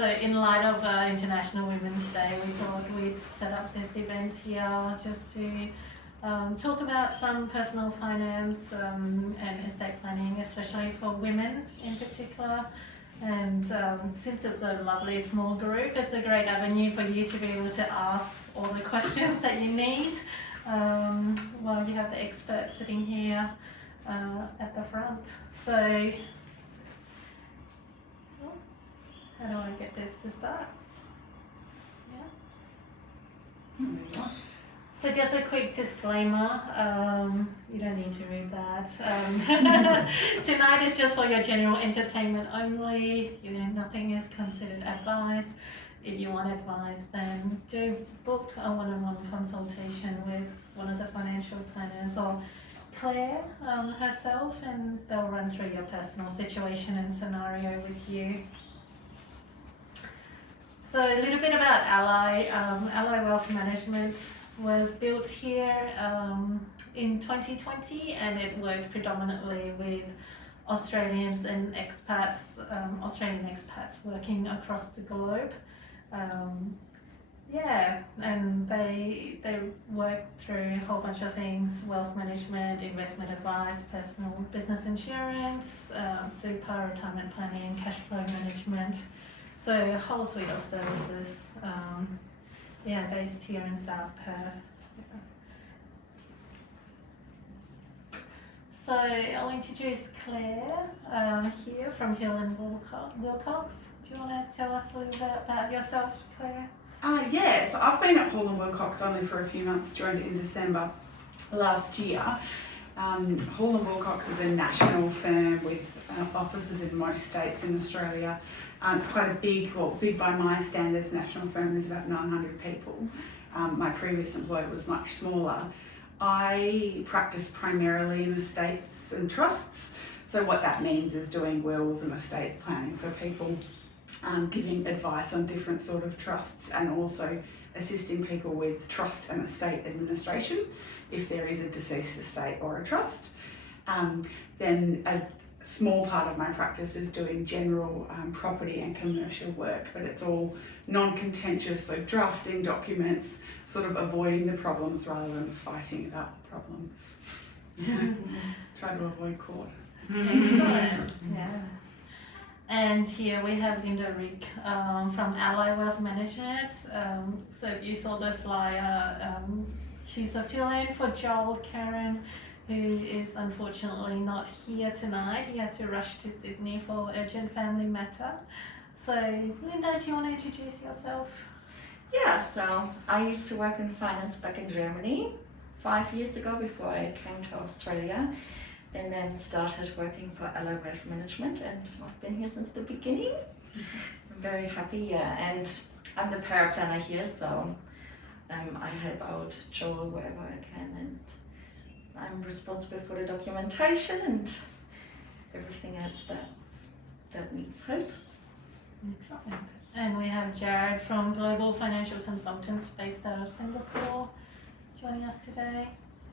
So in light of International Women's Day, we thought we'd set up this event here just to talk about some personal finance and estate planning, especially for women in particular. And since it's a lovely small group, it's a great avenue for you to be able to ask all the questions that you need while you have the experts sitting here at the front. So, how do I get this to start? Yeah. So just a quick disclaimer, you don't need to read that. Tonight is just for your general entertainment only. Nothing is considered advice. If you want advice, then do book a one-on-one consultation with one of the financial planners or Claire herself, and they'll run through your personal situation and scenario with you. So a little bit about Ally. Ally Wealth Management was built here in 2020, and it works predominantly with Australians and expats, Australian expats working across the globe. And they work through a whole bunch of things: wealth management, investment advice, personal business insurance, super, retirement planning, cash flow management. So a whole suite of services, based here in South Perth. So I'll introduce Claire here from Hill and Wilcox. Do you want to tell us a little bit about yourself, Claire? So I've been at Hall and Wilcox only for a few months, joined in December last year. Hall and Wilcox is a national firm with offices in most states in Australia. It's quite a big by my standards, national firm. There's about 900 people. My previous employer was much smaller. I practice primarily in estates and trusts. So what that means is doing wills and estate planning for people, giving advice on different sort of trusts, and also assisting people with trust and estate administration if there is a deceased estate or a trust. Then a small part of my practice is doing general property and commercial work, but it's all non-contentious, so drafting documents, sort of avoiding the problems rather than fighting about problems. Try to avoid court. Excellent. Yeah. And here we have Linda Rieck from Ally Wealth Management. So if you saw the flyer, she's a fill-in for Joel Karen, who is unfortunately not here tonight. He had to rush to Sydney for urgent family matter. So Linda, do you want to introduce yourself? Yeah, so I used to work in finance back in Germany 5 years ago before I came to Australia, and then started working for Ally Wealth Management, and I've been here since the beginning. I'm very happy, and I'm the paraplanner here, so I help out Joel wherever I can, and I'm responsible for the documentation and everything else that needs help. Excellent. And we have Jarrad from Global Financial Consultants based out of Singapore joining us today.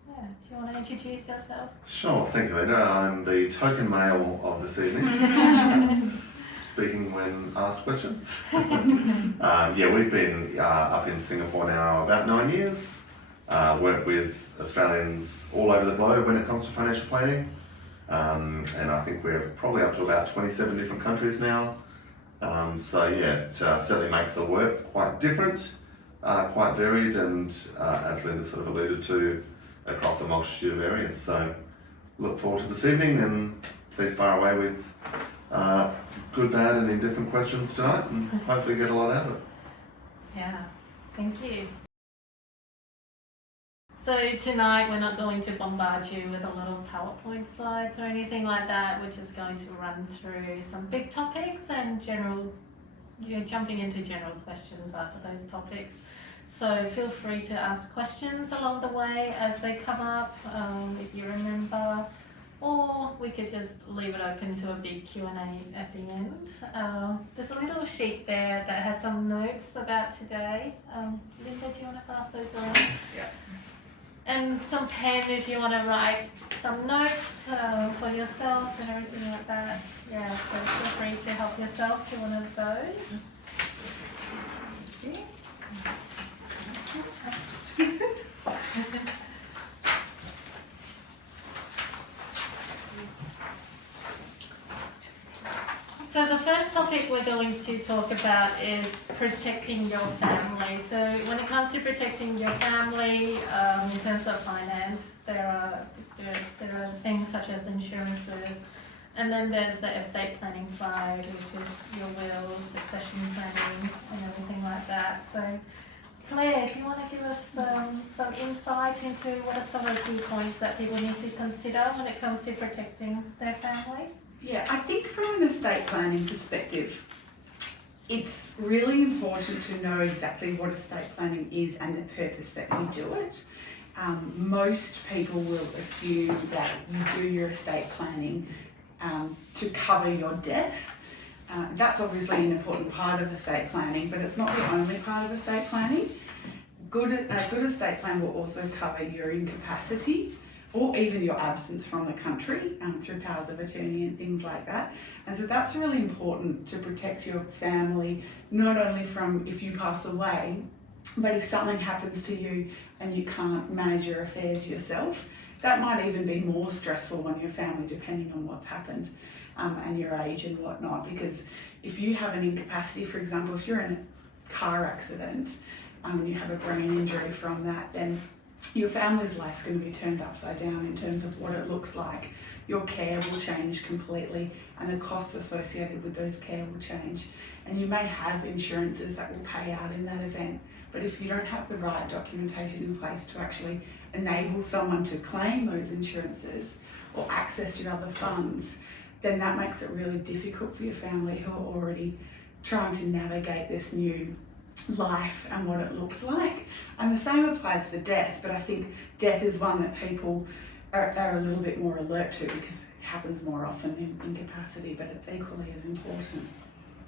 Yeah, do you want to introduce yourself? Sure, thank you, Linda. I'm the token male of this evening, speaking when asked questions. We've been up in Singapore now about 9 years. Work with Australians all over the globe when it comes to financial planning. And I think we're probably up to about 27 different countries now. It certainly makes the work quite different, quite varied, and as Linda sort of alluded to, across a multitude of areas. So look forward to this evening, and please fire away with good, bad and indifferent questions tonight, and hopefully get a lot out of it. Yeah, thank you. So tonight we're not going to bombard you with a lot of PowerPoint slides or anything like that. We're just going to run through some big topics and jumping into general questions after those topics. So feel free to ask questions along the way as they come up, if you remember, or we could just leave it open to a big Q&A at the end. There's a little sheet there that has some notes about today. Linda, do you want to pass those around? Yeah. And some pen if you want to write some notes for yourself and everything like that. Yeah, so feel free free to help yourself to one of those. So the first topic we're going to talk about is protecting your family. So when it comes to protecting your family, in terms of finance, there are things such as insurances, and then there's the estate planning side, which is your wills, succession planning, and everything like that. So Claire, do you want to give us some insight into what are some of the key points that people need to consider when it comes to protecting their family? Yeah, I think from an estate planning perspective, it's really important to know exactly what estate planning is and the purpose that you do it. Most people will assume that you do your estate planning to cover your death. That's obviously an important part of estate planning, but it's not the only part of estate planning. A good estate plan will also cover your incapacity, or even your absence from the country through powers of attorney and things like that. And so that's really important to protect your family, not only from if you pass away, but if something happens to you and you can't manage your affairs yourself. That might even be more stressful on your family depending on what's happened and your age and whatnot. Because if you have an incapacity, for example, if you're in a car accident and you have a brain injury from that, then your family's life's going to be turned upside down in terms of what it looks like. Your care will change completely and the costs associated with those care will change. And you may have insurances that will pay out in that event, but if you don't have the right documentation in place to actually enable someone to claim those insurances or access your other funds, then that makes it really difficult for your family who are already trying to navigate this new life and what it looks like. And the same applies for death, but I think death is one that people are a little bit more alert to because it happens more often in incapacity, but it's equally as important.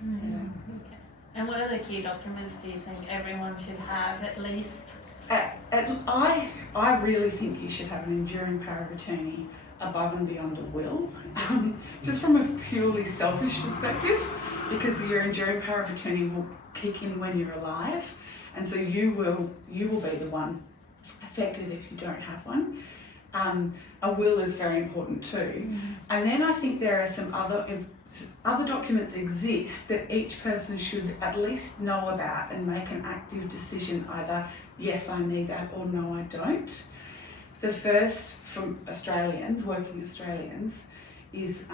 Okay. And what are the key documents do you think everyone should have at least? I really think you should have an enduring power of attorney above and beyond a will, just from a purely selfish perspective, because your enduring power of attorney will kick in when you're alive, and so you will be the one affected if you don't have one. A will is very important too, and then I think there are some other documents exist that each person should at least know about and make an active decision, either yes I need that or no I don't. The first from Australians, working Australians, is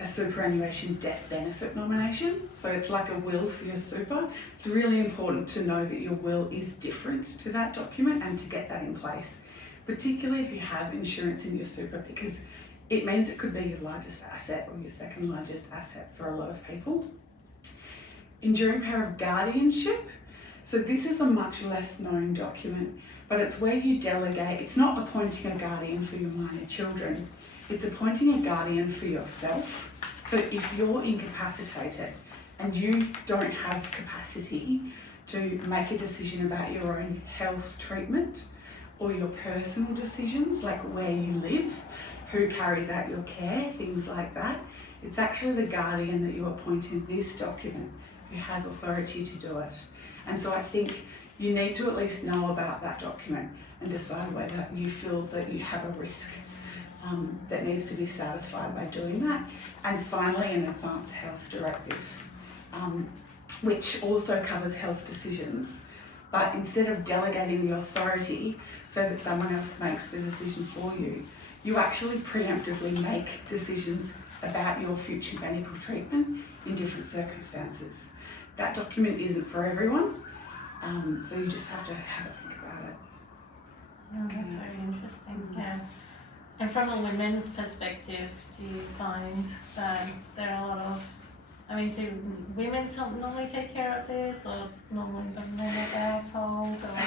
a superannuation death benefit nomination. So it's like a will for your super. It's really important to know that your will is different to that document and to get that in place, particularly if you have insurance in your super, because it means it could be your largest asset or your second largest asset for a lot of people. Enduring power of guardianship. So this is a much less known document, but it's where you delegate. It's not appointing a guardian for your minor children. It's appointing a guardian for yourself. So if you're incapacitated and you don't have capacity to make a decision about your own health treatment or your personal decisions, like where you live, who carries out your care, things like that, it's actually the guardian that you appoint in this document who has authority to do it. And so I think you need to at least know about that document and decide whether you feel that you have a risk that needs to be satisfied by doing that. And finally, an advanced health directive, which also covers health decisions. But instead of delegating the authority so that someone else makes the decision for you, you actually preemptively make decisions about your future medical treatment in different circumstances. That document isn't for everyone, so you just have to have a think about it. Oh, that's very interesting. Yeah. And from a women's perspective, do you find that there are a lot of, do women normally take care of this, or normally the men of the household, or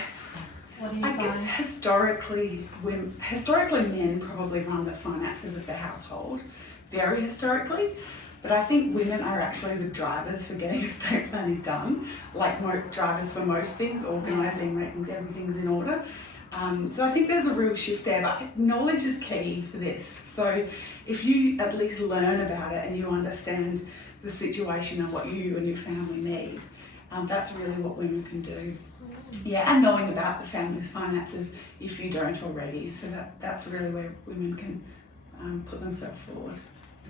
what do you find? I guess historically men probably run the finances of the household, very historically, but I think women are actually the drivers for getting estate planning done, like drivers for most things, organising, making everything's in order. So I think there's a real shift there, but knowledge is key for this. So if you at least learn about it and you understand the situation and what you and your family need. That's really what women can do. Yeah, and knowing about the family's finances if you don't already. So that's really where women can put themselves forward.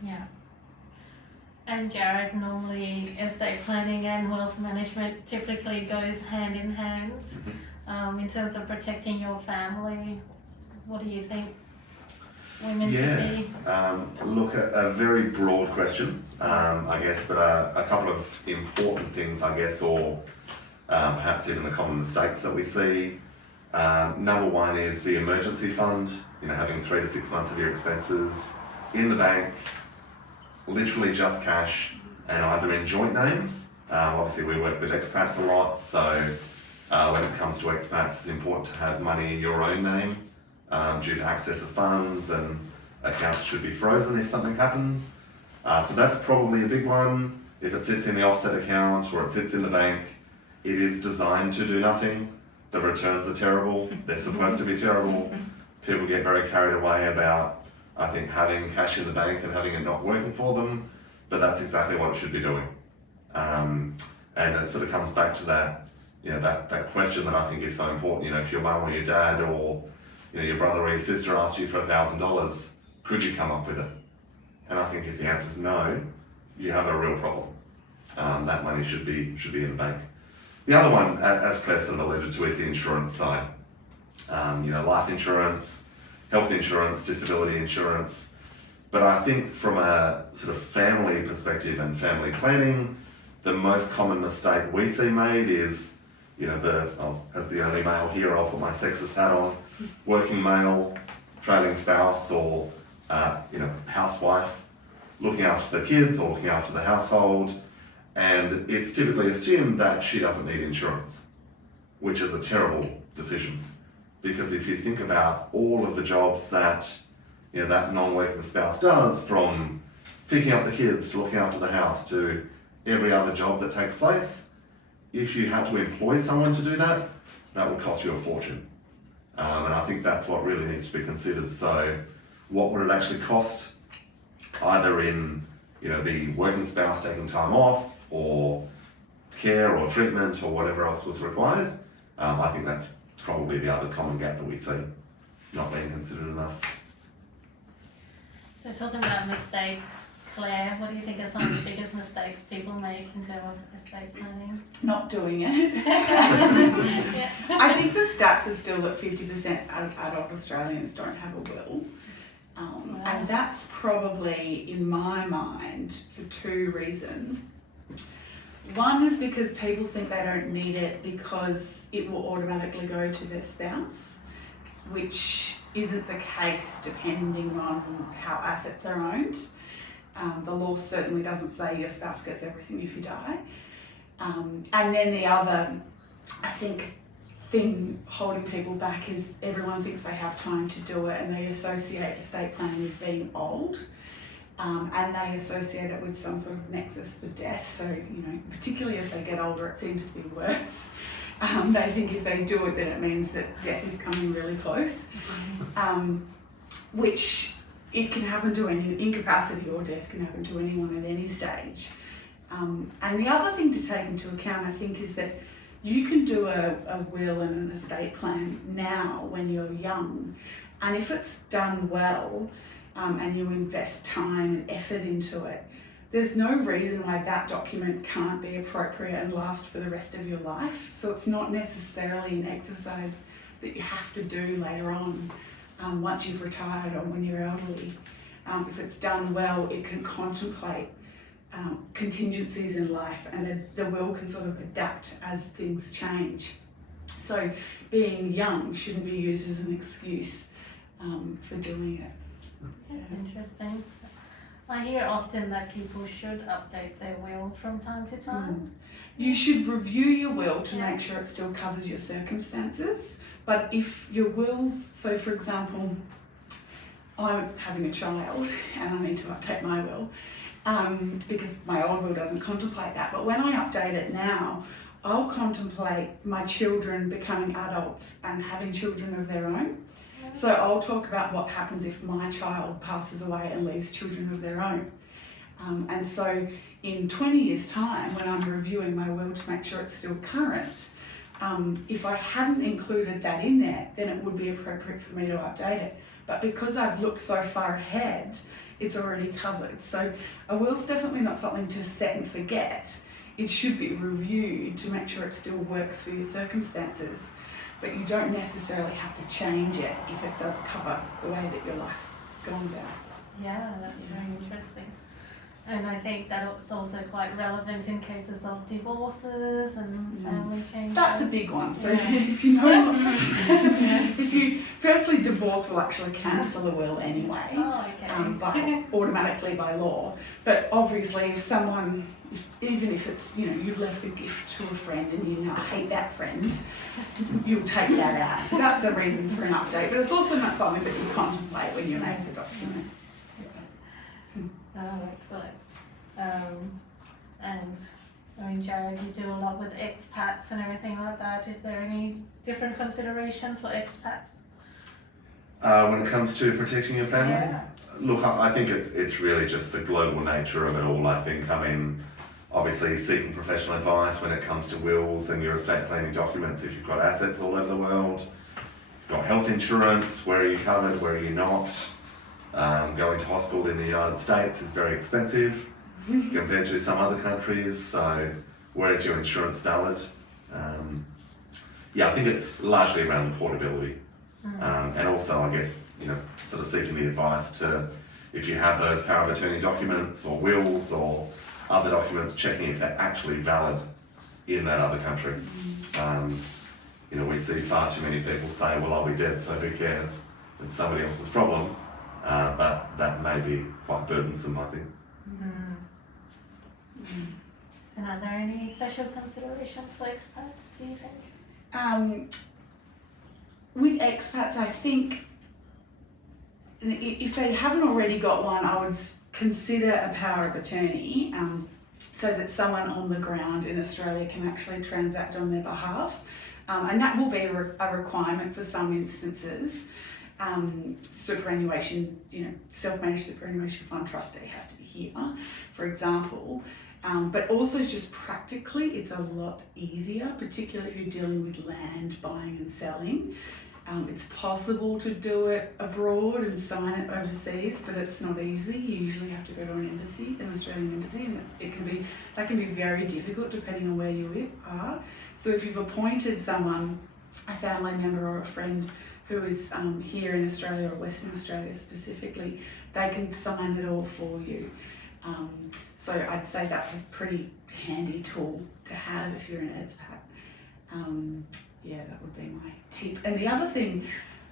Yeah. And Jarrad, normally estate planning and wealth management typically goes hand in hand. In terms of protecting your family, what do you think women should be? Look, a very broad question, I guess, but a couple of important things, I guess, or perhaps even the common mistakes that we see. Number one is the emergency fund, having 3 to 6 months of your expenses in the bank, literally just cash, and either in joint names. Obviously we work with expats a lot, so when it comes to expats, it's important to have money in your own name due to access of funds, and accounts should be frozen if something happens. So that's probably a big one. If it sits in the offset account or it sits in the bank, it is designed to do nothing. The returns are terrible. They're supposed to be terrible. People get very carried away about, I think, having cash in the bank and having it not working for them, but that's exactly what it should be doing. And it sort of comes back to that, that question that I think is so important. If your mum or your dad or your brother or your sister asked you for $1,000, could you come up with it? And I think if the answer is no, you have a real problem. That money should be in the bank. The other one, as Claire sort of alluded to, is the insurance side. Life insurance, health insurance, disability insurance. But I think from a sort of family perspective and family planning, the most common mistake we see made is, as the only male here, I'll put my sexist hat on, working male, trailing spouse, or housewife, looking after the kids or looking after the household. And it's typically assumed that she doesn't need insurance, which is a terrible decision. Because if you think about all of the jobs that that non-working spouse does, from picking up the kids to looking after the house to every other job that takes place, if you had to employ someone to do that, that would cost you a fortune. And I think that's what really needs to be considered. So what would it actually cost, either in the working spouse taking time off, or care or treatment or whatever else was required? I think that's probably the other common gap that we see, not being considered enough. So talking about mistakes, Claire, what do you think are some of the biggest mistakes people make in terms of estate planning? Not doing it. Yeah. I think the stats are still that 50% of adult Australians don't have a will. And that's probably, in my mind, for 2 reasons. One is because people think they don't need it because it will automatically go to their spouse, which isn't the case depending on how assets are owned. The law certainly doesn't say your spouse gets everything if you die. And then the other, I think, thing holding people back is everyone thinks they have time to do it, and they associate estate planning with being old. And they associate it with some sort of nexus with death. So, particularly as they get older, it seems to be worse. They think if they do it, then it means that death is coming really close, which it can happen to any incapacity, or death can happen to anyone at any stage. And the other thing to take into account, I think, is that you can do a will and an estate plan now when you're young, and if it's done well, and you invest time and effort into it, there's no reason why that document can't be appropriate and last for the rest of your life. So it's not necessarily an exercise that you have to do later on, once you've retired or when you're elderly. If it's done well, it can contemplate contingencies in life, and the will can sort of adapt as things change. So being young shouldn't be used as an excuse for doing it. That's interesting. I hear often that people should update their will from time to time. You should review your will to make sure it still covers your circumstances. But if your will's, so for example, I'm having a child and I need to update my will because my old will doesn't contemplate that. But when I update it now, I'll contemplate my children becoming adults and having children of their own. So I'll talk about what happens if my child passes away and leaves children of their own. And so in 20 years' time, when I'm reviewing my will to make sure it's still current, if I hadn't included that in there, then it would be appropriate for me to update it. But because I've looked so far ahead, it's already covered. So a will's definitely not something to set and forget. It should be reviewed to make sure it still works for your circumstances. But you don't necessarily have to change it if it does cover the way that your life's gone down. Yeah, that's very interesting. And I think that's also quite relevant in cases of divorces and family changes. That's a big one. So Yeah. if you know, if you firstly, divorce will actually cancel a will anyway, Oh, okay. automatically by law. But obviously, if someone, even if it's you've left a gift to a friend and you now hate that friend, you'll take that out. So that's a reason for an update. But it's also not something that you contemplate when you make the document. Oh, excellent. And I mean, Jarrad, you do a lot with expats and everything like that. Is there any different considerations for expats? When it comes to protecting your family, Yeah. look, I think it's really just the global nature of it all. I think, obviously seeking professional advice when it comes to wills and your estate planning documents if you've got assets all over the world. You've got health insurance, where are you covered, where are you not? Going to hospital in the United States is very expensive compared to some other countries, so where is your insurance valid? I think it's largely around the portability. And also, I guess, sort of seeking the advice to, if you have those power of attorney documents or wills or other documents, checking if they're actually valid in that other country. We see far too many people say, well, I'll be dead, so who cares? It's somebody else's problem. But that may be quite burdensome, I think. And are there any special considerations for expats, do you think? With expats, I think if they haven't already got one, I would consider a power of attorney so that someone on the ground in Australia can actually transact on their behalf. And that will be a requirement for some instances. Superannuation, self-managed superannuation fund trustee has to be here, for example. But also just practically, it's a lot easier, particularly if you're dealing with land buying and selling. It's possible to do it abroad and sign it overseas, but it's not easy. You usually have to go to an embassy, an Australian embassy, and that can be very difficult depending on where you are. So if you've appointed someone, a family member or a friend who is here in Australia or Western Australia specifically, they can sign it all for you. So I'd say that's a pretty handy tool to have if you're an expat. That would be my tip. And the other thing,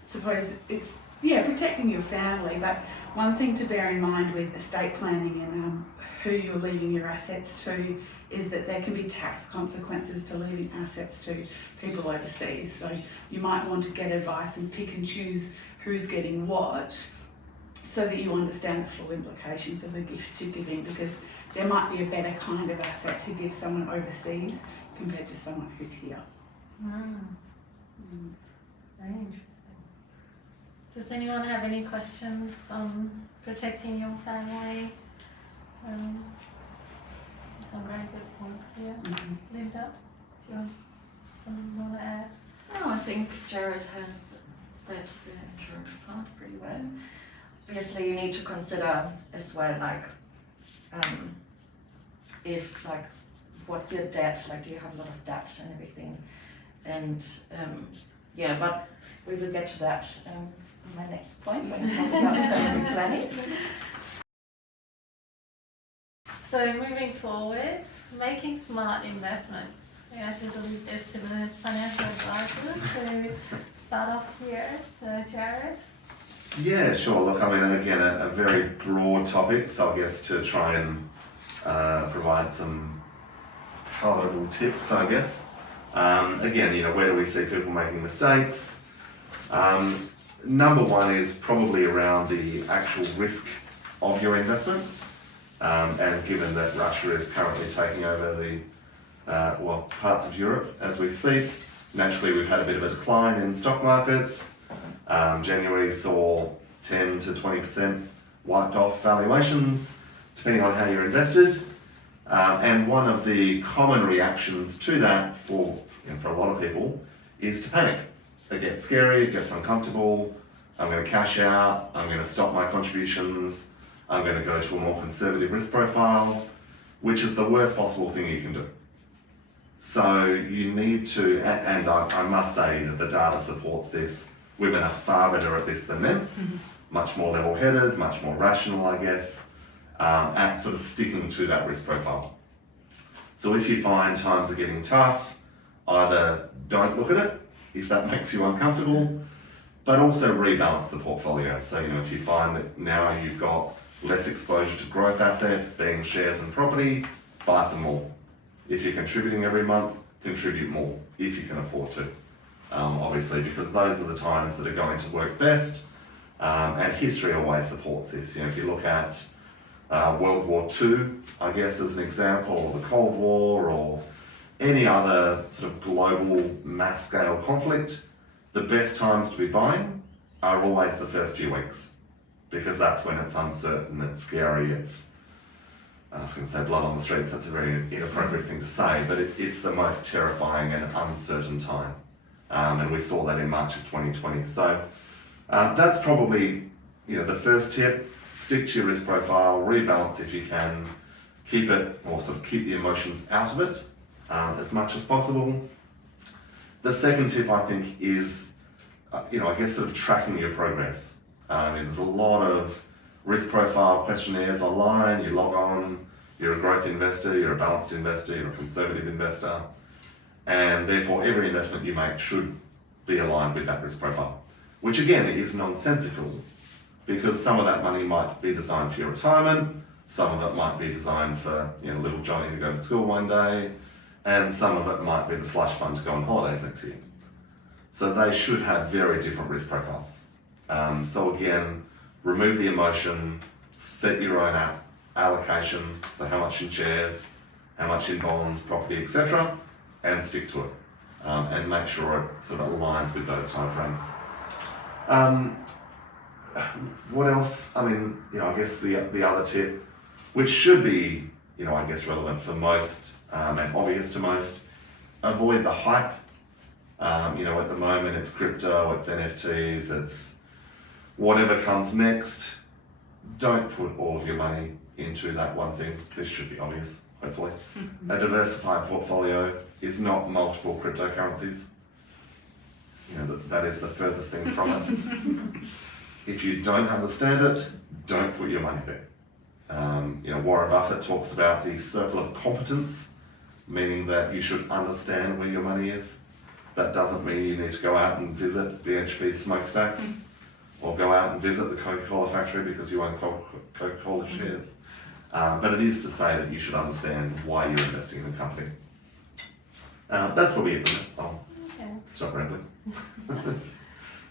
suppose it's protecting your family, but one thing to bear in mind with estate planning and who you're leaving your assets to is that there can be tax consequences to leaving assets to people overseas. So you might want to get advice and pick and choose who's getting what so that you understand the full implications of the gifts you're giving, because there might be a better kind of asset to give someone overseas compared to someone who's here. Very interesting. Does anyone have any questions on protecting your family? Some very good points here. Linda, do you have something you want to add? No, I think Jarrad has said the insurance part pretty well. Obviously, you need to consider as well, what's your debt? Do you have a lot of debt and everything? And but we will get to that in my next point when we talk about family planning. So moving forward, making smart investments. We actually leave this to the financial advisors to start off here. Jarrad? Yeah, sure. Look, again, a very broad topic, so I guess to try and provide some palatable tips, I guess. Again, where do we see people making mistakes? Number one is probably around the actual risk of your investments. And given that Russia is currently taking over the parts of Europe as we speak, naturally we've had a bit of a decline in stock markets. January saw 10 to 20% wiped off valuations. depending on how you're invested. And one of the common reactions to that for a lot of people is to panic. It gets scary, it gets uncomfortable. I'm going to cash out, I'm going to stop my contributions, I'm going to go to a more conservative risk profile, which is the worst possible thing you can do. So you need to, and I must say that the data supports this. Women are far better at this than men, much more level-headed, much more rational, I guess, at sort of sticking to that risk profile. So if you find times are getting tough, either don't look at it, if that makes you uncomfortable, but also rebalance the portfolio. So, if you find that now you've got less exposure to growth assets, being shares and property, buy some more. If you're contributing every month, contribute more, if you can afford to. Obviously, because those are the times that are going to work best, and history always supports this. If you look at World War II, I guess, as an example, or the Cold War, or any other sort of global mass-scale conflict, the best times to be buying are always the first few weeks, because that's when it's uncertain, it's scary, I was going to say blood on the streets, that's a very inappropriate thing to say, but it's the most terrifying and uncertain time. And we saw that in March of 2020. So that's probably, the first tip. Stick to your risk profile, rebalance if you can, keep the emotions out of it as much as possible. The second tip, I think, is, I guess sort of tracking your progress. There's a lot of risk profile questionnaires online. You log on, you're a growth investor, you're a balanced investor, you're a conservative investor, and therefore every investment you make should be aligned with that risk profile, which again is nonsensical, because some of that money might be designed for your retirement, some of it might be designed for little Johnny to go to school one day, and some of it might be the slush fund to go on holidays next year. So they should have very different risk profiles. So again, remove the emotion, set your own allocation, so how much in shares, how much in bonds, property, etc., and stick to it, and make sure it sort of aligns with those timeframes. What else? I guess the other tip, which should be, I guess relevant for most and obvious to most, avoid the hype. At the moment it's crypto, it's NFTs, it's whatever comes next. Don't put all of your money into that one thing. This should be obvious, hopefully. A diversified portfolio is not multiple cryptocurrencies. That is the furthest thing from it. If you don't understand it, don't put your money there. Warren Buffett talks about the circle of competence, meaning that you should understand where your money is. That doesn't mean you need to go out and visit BHP's smokestacks, or go out and visit the Coca-Cola factory because you own Coca-Cola shares. But it is to say that you should understand why you're investing in the company. That's probably it. I'll stop rambling.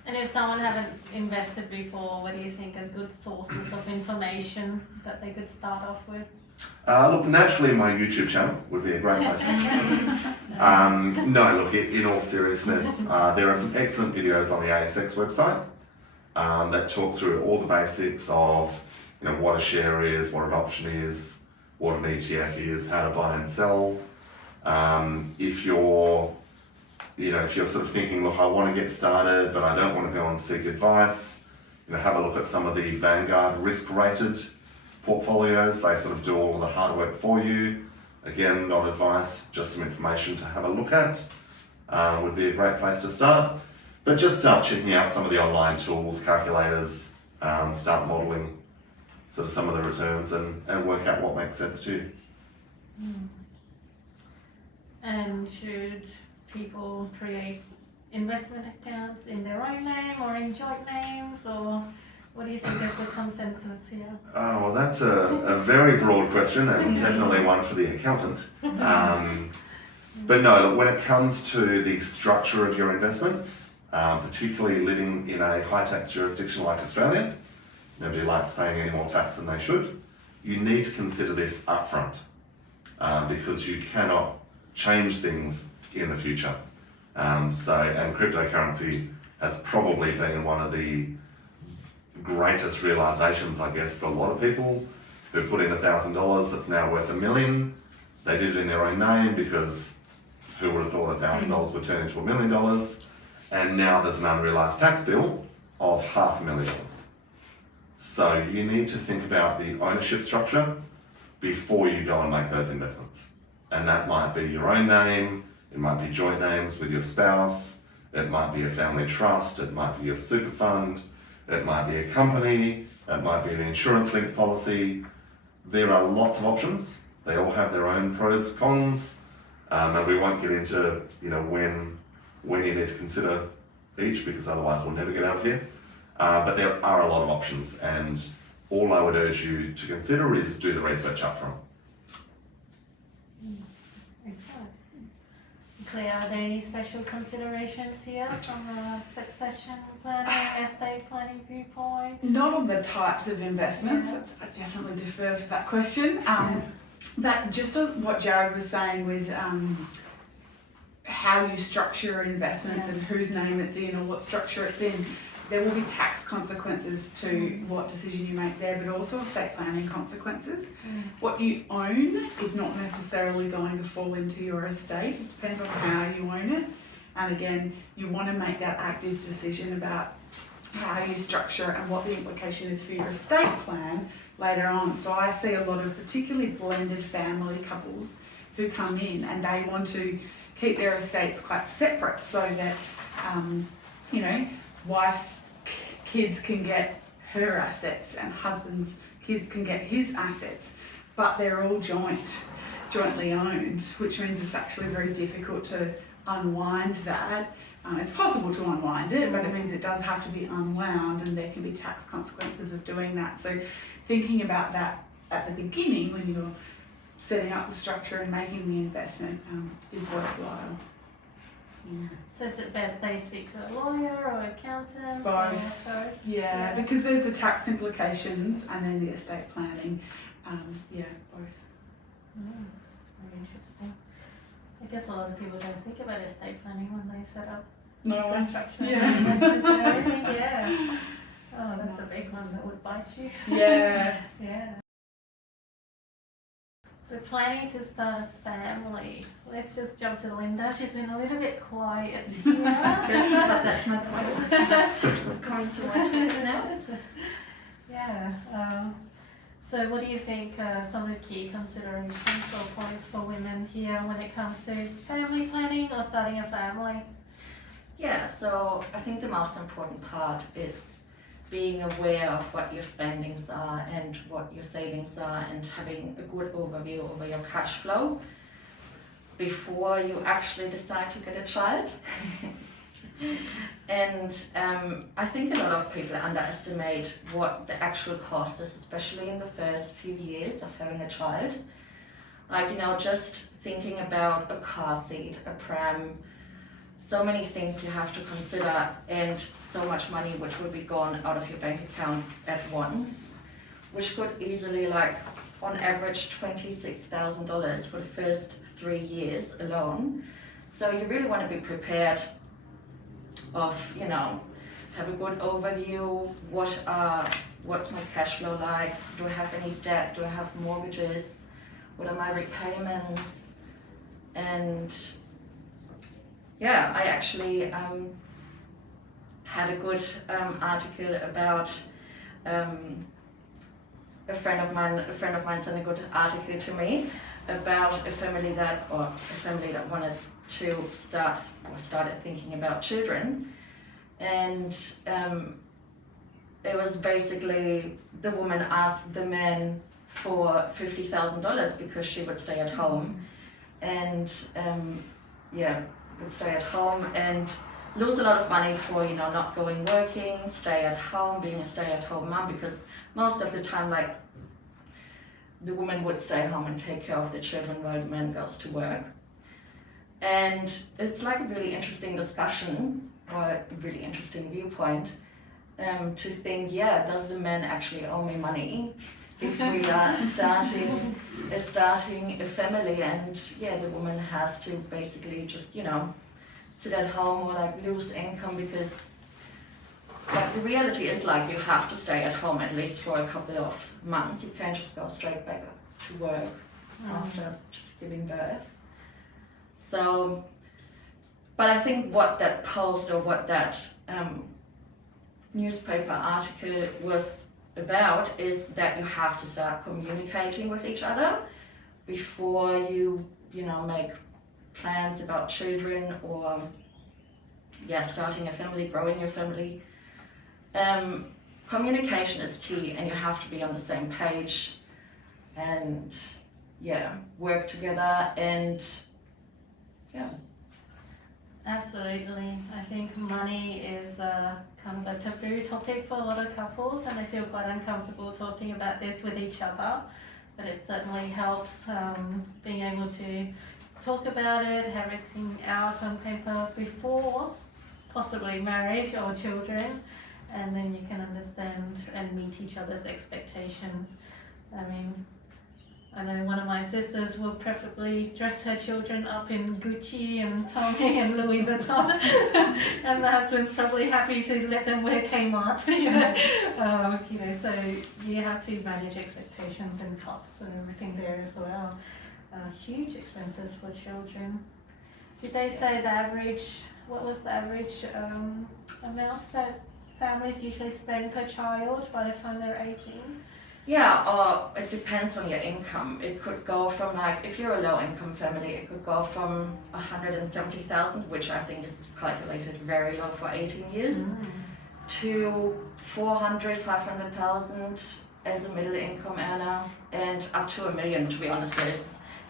And if someone haven't invested before, what do you think are good sources of information that they could start off with? Look, naturally my YouTube channel would be a great place to start. In all seriousness, there are some excellent videos on the ASX website that talk through all the basics of what a share is, what an option is, what an ETF is, how to buy and sell. If you're sort of thinking, look, I want to get started, but I don't want to go and seek advice, have a look at some of the Vanguard risk-rated portfolios. They sort of do all of the hard work for you. Again, not advice, just some information to have a look at. Would be a great place to start. But just start checking out some of the online tools, calculators, start modelling sort of some of the returns and work out what makes sense to you. And should people create investment accounts in their own name or in joint names, or what do you think is the consensus here? Oh, well, that's a very broad question, and definitely one for the accountant. But no, look, when it comes to the structure of your investments, particularly living in a high tax jurisdiction like Australia, nobody likes paying any more tax than they should, you need to consider this upfront, because you cannot change things in the future. And cryptocurrency has probably been one of the greatest realizations, I guess, for a lot of people, who put in $1,000 that's now worth $1 million. They did it in their own name because who would have thought $1,000 would turn into $1 million? And now there's an unrealised tax bill of $500,000. So you need to think about the ownership structure before you go and make those investments. And that might be your own name, it might be joint names with your spouse, it might be a family trust, it might be your super fund, it might be a company, it might be an insurance-linked policy. There are lots of options. They all have their own pros, cons, and we won't get into when you need to consider each, because otherwise we'll never get out of here. But there are a lot of options, and all I would urge you to consider is do the research up front. Excellent. Claire, are there any special considerations here from a succession planning, estate planning viewpoint? Not on the types of investments. Yeah. I definitely defer for that question. But just on what Jarrad was saying with how you structure investments and whose name it's in or what structure it's in, there will be tax consequences to what decision you make there, but also estate planning consequences. What you own is not necessarily going to fall into your estate. It depends on how you own it. And again, you want to make that active decision about how you structure and what the implication is for your estate plan later on. So I see a lot of particularly blended family couples who come in and they want to keep their estates quite separate so that, wife's kids can get her assets and husband's kids can get his assets, but they're all jointly owned, which means it's actually very difficult to unwind that. It's possible to unwind it, but it means it does have to be unwound, and there can be tax consequences of doing that. So thinking about that at the beginning when you're setting up the structure and making the investment is worthwhile. So is it best they speak to a lawyer or accountant? Both. Or both? Yeah, because there's the tax implications and then the estate planning. Both. Very interesting. I guess a lot of people don't think about estate planning when they set up No the one. structure Yeah. and investments and everything. Yeah. Oh, that's a big one that would bite you. Yeah. Yeah. So planning to start a family. Let's just jump to Linda. She's been a little bit quiet here. Yes, but that's my point. What comes to mind now? Yeah. So what do you think are some of the key considerations or points for women here when it comes to family planning or starting a family? Yeah, so I think the most important part is being aware of what your spendings are and what your savings are, and having a good overview over your cash flow before you actually decide to get a child. And I think a lot of people underestimate what the actual cost is, especially in the first few years of having a child. Like, just thinking about a car seat, a pram, so many things you have to consider, and so much money which will be gone out of your bank account at once, which could easily, on average, $26,000 for the first 3 years alone. So you really want to be prepared of, have a good overview. What's my cash flow like? Do I have any debt? Do I have mortgages? What are my repayments? And yeah, I actually had a good article about a friend of mine sent a good article to me about a family that wanted to started thinking about children, and it was basically the woman asked the man for $50,000 because she would stay at home, and would stay at home and lose a lot of money for not going working, stay at home, being a stay-at-home mom, because most of the time the woman would stay home and take care of the children while the man goes to work. And it's a really interesting discussion, or a really interesting viewpoint, to think, does the man actually owe me money if we are starting a family, and the woman has to basically just sit at home or lose income, because like the reality is like you have to stay at home at least for a couple of months. You can't just go straight back to work after just giving birth. So, but I think what that post or what that newspaper article was about is that you have to start communicating with each other before you know, make plans about children or starting a family, growing your family. Communication is key, and you have to be on the same page and work together and Absolutely. I think money is kind of a taboo topic for a lot of couples, and they feel quite uncomfortable talking about this with each other. But it certainly helps being able to talk about it, have everything out on paper before possibly marriage or children, and then you can understand and meet each other's expectations. I mean, I know one of my sisters will preferably dress her children up in Gucci and Tommy and Louis Vuitton, and the husband's probably happy to let them wear Kmart, you know, so you have to manage expectations and costs and everything there as well. Huge expenses for children. Did they say the average, what was the average amount that families usually spend per child by the time they're 18? It depends on your income. It could go from, like, if you're a low income family, it could go from 170,000, which I think is calculated very low for 18 years, to 400, 500,000 as a middle income earner, and up to $1 million, to be honest.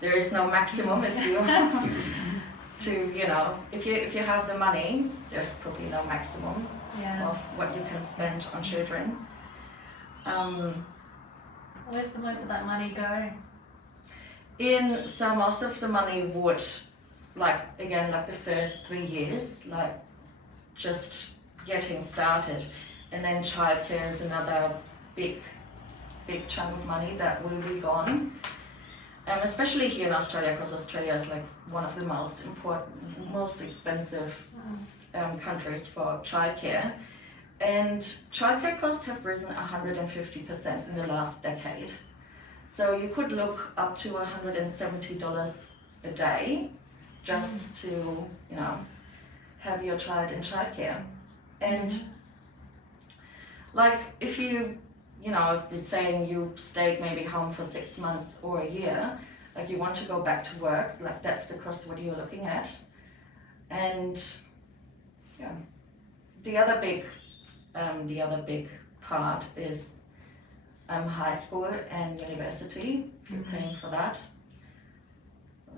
There is no maximum if you if you have the money, there's probably no maximum of what you can spend on children. Where's the most of that money go? So most of the money would, like the first 3 years, like just getting started, and then childcare is another big chunk of money that will be gone. Especially here in Australia, because Australia is like one of the most expensive countries for childcare. And childcare costs have risen 150% in the last decade. So you could look up to $170 a day just to, have your child in childcare. And like if you're saying you stayed maybe home for 6 months or a year, like you want to go back to work, like that's the cost what you're looking at. And the other big part is high school and university, if you're paying for that.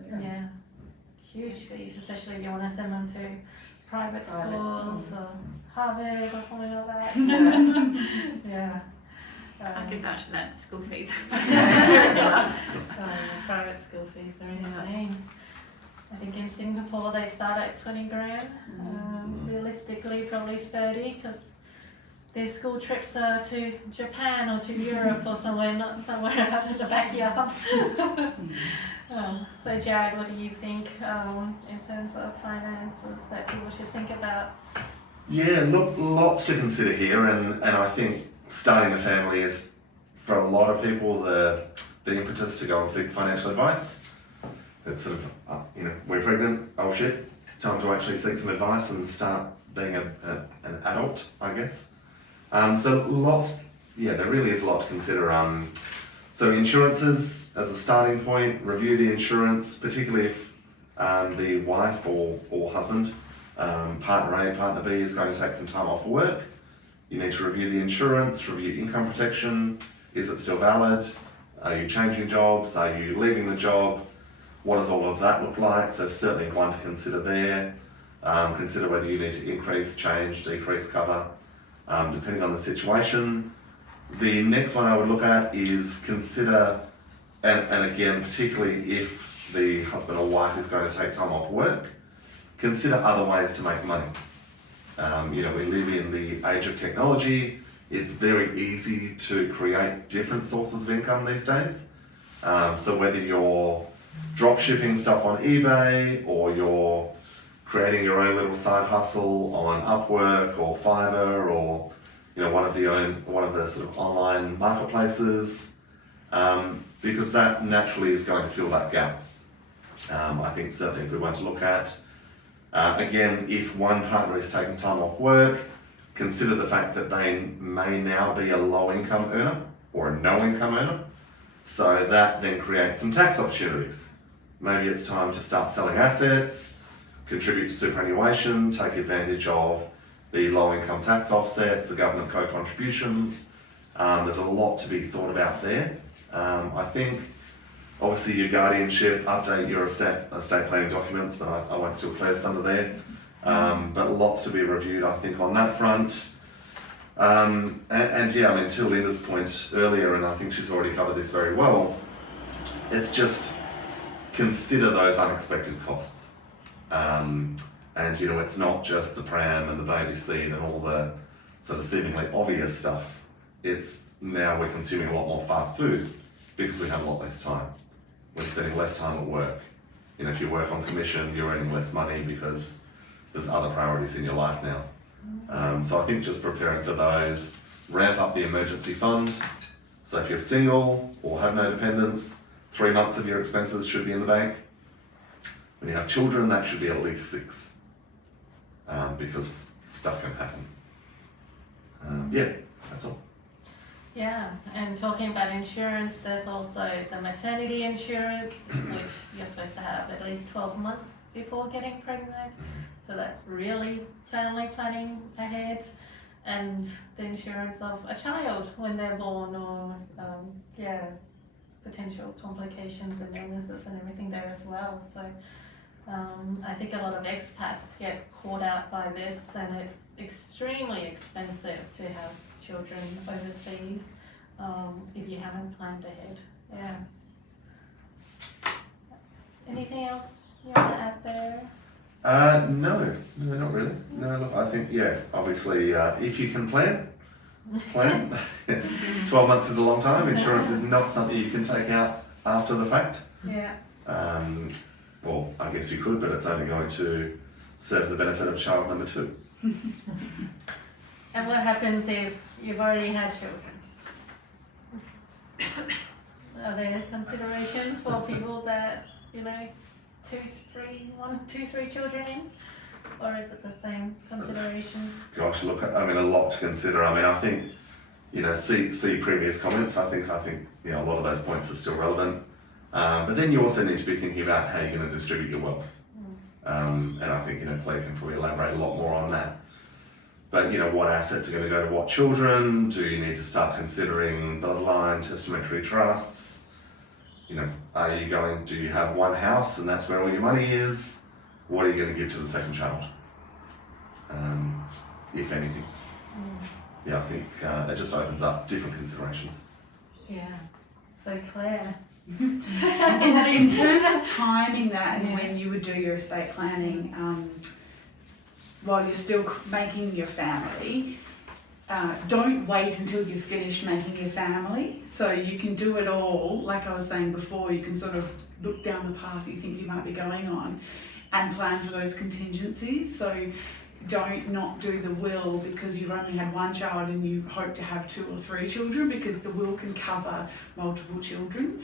So, Huge fees, especially if you want to send them to private schools or Harvard or something like that. I can vouch for that, school fees. Private school fees are insane. I think in Singapore they start at 20 grand, realistically probably 30, because their school trips are to Japan or to Europe or somewhere, not somewhere out in the backyard. So Jarrad, what do you think in terms of finances that people should think about? Yeah, look, lots to consider here, and I think starting a family is, for a lot of people, the impetus to go and seek financial advice. It's sort of, we're pregnant, oh shit, time to actually seek some advice and start being an adult, I guess. So there really is a lot to consider. So insurances, as a starting point, review the insurance, particularly if the wife or husband, partner A, partner B is going to take some time off work. You need to review the insurance, review income protection. Is it still valid? Are you changing jobs? Are you leaving the job? What does all of that look like? So certainly one to consider there. Consider whether you need to increase, change, decrease cover, depending on the situation. The next one I would look at is consider, and again, particularly if the husband or wife is going to take time off work, consider other ways to make money. We live in the age of technology. It's very easy to create different sources of income these days. So whether you're drop shipping stuff on eBay, or you're creating your own little side hustle on Upwork or Fiverr or one of the sort of online marketplaces, because that naturally is going to fill that gap. I think certainly a good one to look at. Again, if one partner is taking time off work, consider the fact that they may now be a low income earner or a no income earner. So that then creates some tax opportunities. Maybe it's time to start selling assets, contribute to superannuation, take advantage of the low income tax offsets, the government co-contributions. There's a lot to be thought about there. I think obviously your guardianship, update your estate planning documents, but I won't steal Claire's thunder there. But lots to be reviewed, I think, on that front. And yeah, I mean, to Linda's point earlier, and I think she's already covered this very well, it's just consider those unexpected costs. And it's not just the pram and the baby seat and all the sort of seemingly obvious stuff. It's now we're consuming a lot more fast food because we have a lot less time. We're spending less time at work. If you work on commission, you're earning less money because there's other priorities in your life now. So I think just preparing for those, ramp up the emergency fund. So if you're single or have no dependents, 3 months of your expenses should be in the bank. When you have children, that should be at least 6. Because stuff can happen. Yeah, that's all. Yeah, and talking about insurance, there's also the maternity insurance, which you're supposed to have at least 12 months before getting pregnant. So that's really family planning ahead. And the insurance of a child when they're born, or potential complications and illnesses and everything there as well. So I think a lot of expats get caught out by this, and it's extremely expensive to have children overseas if you haven't planned ahead. Yeah. Anything else you want to add there? No, not really. No, look, I think, obviously, if you can plan. 12 months is a long time. Insurance is not something you can take out after the fact. Yeah. Well, I guess you could, but it's only going to serve the benefit of child number 2. And what happens if you've already had children? Are there considerations for people that, 2 to 3 children in? Or is it the same considerations? Gosh, look, I mean, a lot to consider. I mean, I think, see previous comments. I think, a lot of those points are still relevant. But then you also need to be thinking about how you're going to distribute your wealth. And I think, Claire can probably elaborate a lot more on that. But, what assets are going to go to what children? Do you need to start considering bloodline, testamentary trusts? Do you have one house and that's where all your money is? What are you going to give to the second child? If anything. Yeah, I think it just opens up different considerations. Yeah. So Claire. In terms of timing that and when you would do your estate planning, while you're still making your family, don't wait until you've finished making your family. So you can do it all, like I was saying before, you can sort of look down the path you think you might be going on and plan for those contingencies. So don't not do the will because you've only had one child and you hope to have 2 or 3 children, because the will can cover multiple children.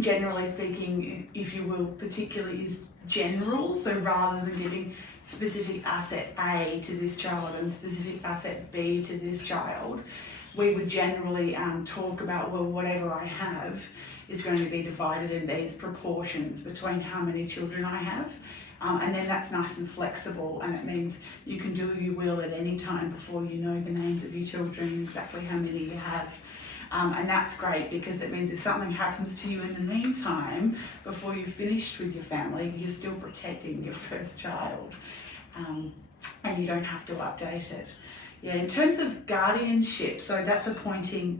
Generally speaking, if you will, particularly is general, so rather than giving specific asset A to this child and specific asset B to this child, we would generally talk about, well, whatever I have is going to be divided in these proportions between how many children I have. And then that's nice and flexible, and it means you can do your will at any time before you know the names of your children, exactly how many you have. And that's great because it means if something happens to you in the meantime, before you've finished with your family, you're still protecting your first child, and you don't have to update it. Yeah, in terms of guardianship, so that's appointing,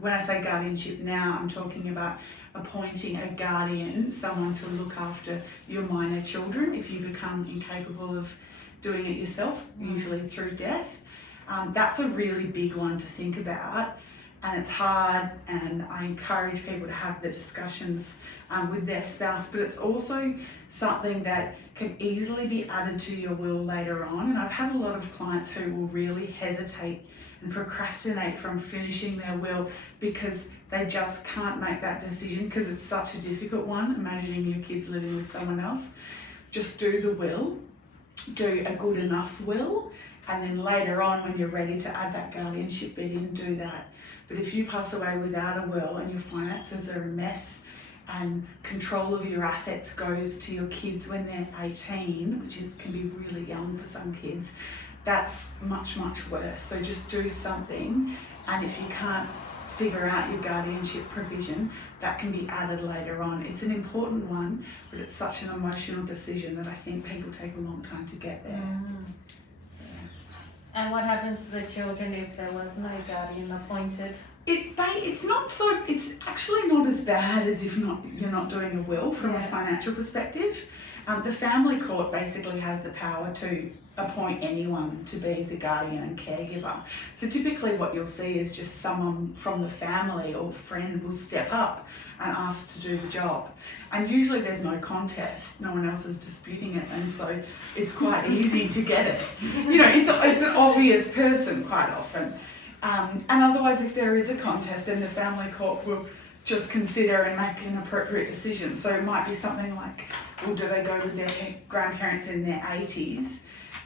when I say guardianship now, I'm talking about appointing a guardian, someone to look after your minor children if you become incapable of doing it yourself, usually through death. That's a really big one to think about. and it's hard, and I encourage people to have the discussions with their spouse, but it's also something that can easily be added to your will later on. And I've had a lot of clients who will really hesitate and procrastinate from finishing their will because they just can't make that decision because it's such a difficult one, imagining your kids living with someone else. Just do the will, do a good enough will, and then later on when you're ready to add that guardianship bit in, do that. But if you pass away without a will and your finances are a mess and control of your assets goes to your kids when they're 18, which can be really young for some kids, that's much, much worse. So just do something, and if you can't figure out your guardianship provision, that can be added later on. It's an important one, but it's such an emotional decision that I think people take a long time to get there. And what happens to the children if there was no guardian appointed? It's actually not as bad as if you're not doing a will from a financial perspective. The family court basically has the power to appoint anyone to be the guardian and caregiver. So typically what you'll see is just someone from the family or friend will step up and ask to do the job. And usually there's no contest, no one else is disputing it, and so it's quite easy to get it. It's an obvious person quite often. And otherwise, if there is a contest, then the family court will just consider and make an appropriate decision. So it might be something like, well, do they go with their grandparents in their 80s?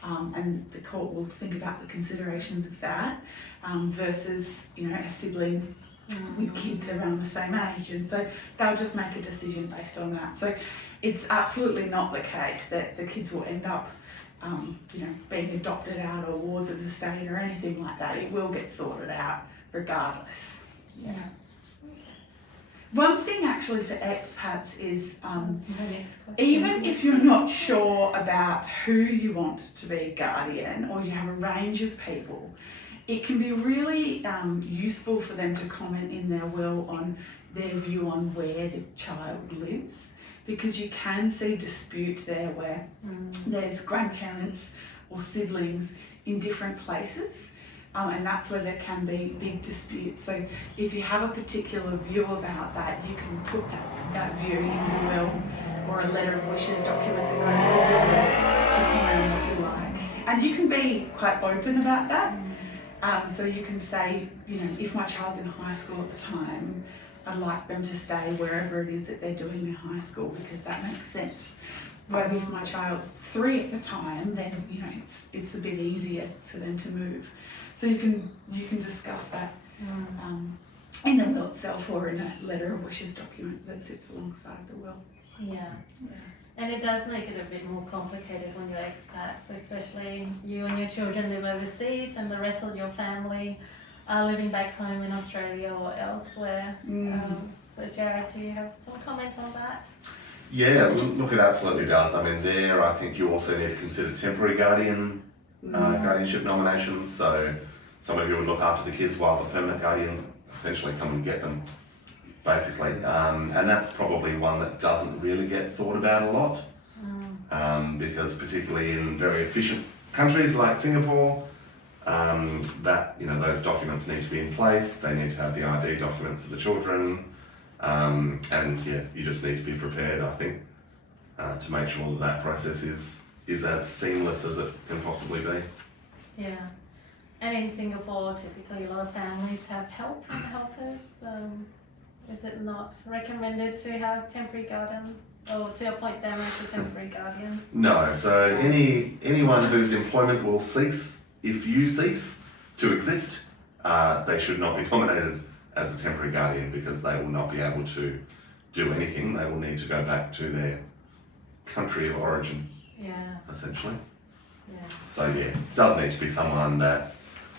And the court will think about the considerations of that versus, a sibling with kids around the same age. And so they'll just make a decision based on that. So it's absolutely not the case that the kids will end up being adopted out or wards of the state or anything like that. It will get sorted out regardless. Yeah. One thing actually for expats is Even even if you're not sure about who you want to be guardian, or you have a range of people, it can be really useful for them to comment in their will on their view on where the child lives, because you can see dispute there where there's grandparents or siblings in different places. And that's where there can be big disputes. So if you have a particular view about that, you can put that view in your will, or a letter of wishes document that goes with your will to comment on what you like. And you can be quite open about that. So you can say, if my child's in high school at the time, I'd like them to stay wherever it is that they're doing their high school, because that makes sense. But if my child's 3 at the time, then it's a bit easier for them to move. So you can discuss that in the will itself, or in a letter of wishes document that sits alongside the will. Yeah. And it does make it a bit more complicated when you're expats, especially you and your children live overseas and the rest of your family are living back home in Australia or elsewhere. So Jarrad, do you have some comments on that? Yeah, look, it absolutely does. I mean, I think you also need to consider temporary guardianship nominations. So somebody who would look after the kids while the permanent guardians essentially come and get them, basically. And that's probably one that doesn't really get thought about a lot, because particularly in very efficient countries like Singapore, those documents need to be in place. They need to have the ID documents for the children. You just need to be prepared, I think, to make sure that process is as seamless as it can possibly be. Yeah. And in Singapore, typically a lot of families have help from helpers. Is it not recommended to have temporary guardians, or to appoint them as the temporary guardians? No, so anyone whose employment will cease if you cease to exist, they should not be nominated as a temporary guardian, because they will not be able to do anything. They will need to go back to their country of origin, essentially. Yeah. So it does need to be someone that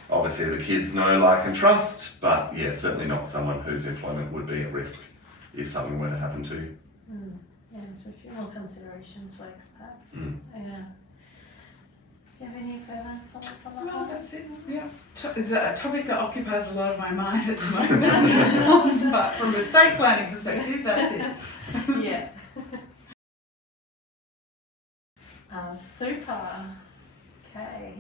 obviously the kids know, like and trust, but certainly not someone whose employment would be at risk if something were to happen to you. Yeah, so a few more considerations for expats. Yeah. Do you have any further comments on that? No, that's it. Yeah, it's a topic that occupies a lot of my mind at the moment. But from a estate planning perspective, that's it. Yeah. Super. Okay.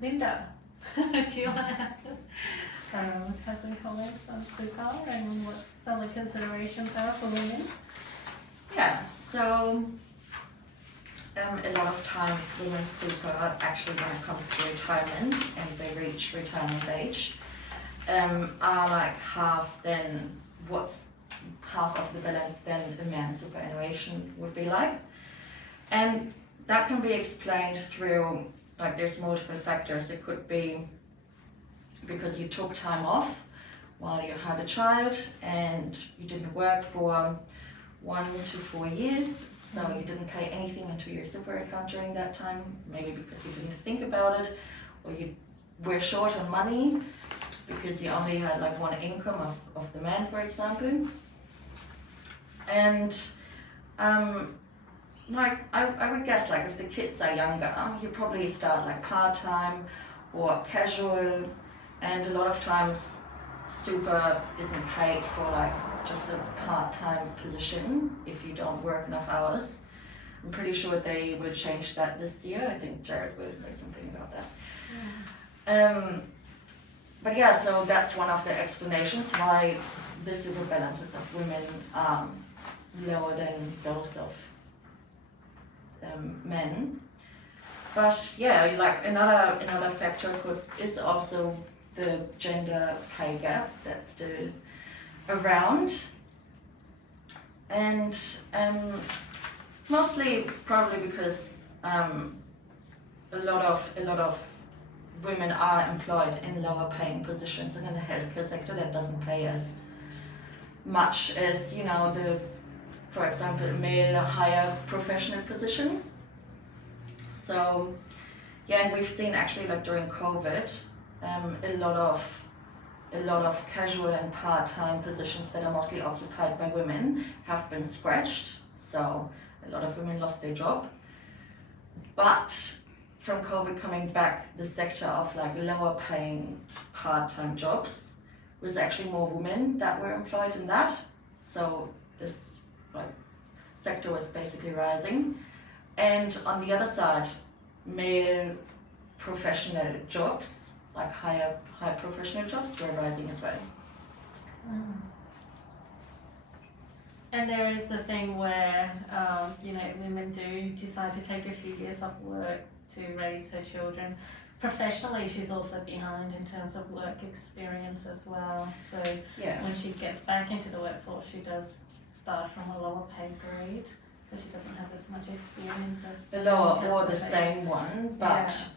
Linda, do you want to Jarrad has some comments on super and what some of the considerations are for women. Yeah, so a lot of times women's super, actually when it comes to retirement and they reach retirement age, are like half of the balance than a man's superannuation would be like. And that can be explained through, like there's multiple factors. It could be because you took time off while you had a child and you didn't work for 1 to 4 years, so you didn't pay anything into your super account during that time, maybe because you didn't think about it, or you were short on money because you only had like one income of the man, for example. And like I would guess, like if the kids are younger, you probably start like part-time or casual, and a lot of times super isn't paid for like just a part-time position if you don't work enough hours. I'm pretty sure they will change that this year. I think Jarrad will say something about that. But yeah, so that's one of the explanations why the super balances of women are lower than those of men. But yeah, like another factor is also the gender pay gap that's still around, and mostly probably because a lot of women are employed in lower paying positions, and in the healthcare sector that doesn't pay as much as, you know, for example, a male higher professional position. So yeah, and we've seen actually like during COVID, a lot of casual and part-time positions that are mostly occupied by women have been scratched. So a lot of women lost their job. But from COVID coming back, the sector of like lower paying part-time jobs was actually more women that were employed in that. So this like sector was basically rising. And on the other side, male professional jobs, like high professional jobs, were rising as well. And there is the thing where, you know, women do decide to take a few years off work to raise her children. Professionally, she's also behind in terms of work experience as well. So Yeah. when she gets back into the workforce, she does start from a lower pay grade, because she doesn't have as much experience as The lower or the candidates. same one, but Yeah.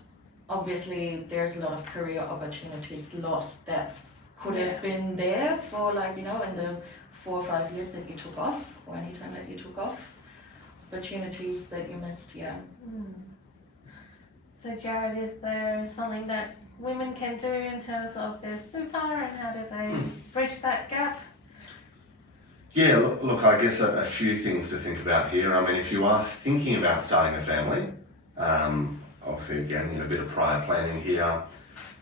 obviously there's a lot of career opportunities lost that could Yeah. have been there for, like, you know, in the 4 or 5 years that you took off, or any time that you took off. Opportunities that you missed, yeah. So Jarrad, is there something that women can do in terms of their super, and how do they bridge that gap? Yeah, look, I guess a few things to think about here. I mean, if you are thinking about starting a family, obviously again, you know, a bit of prior planning here,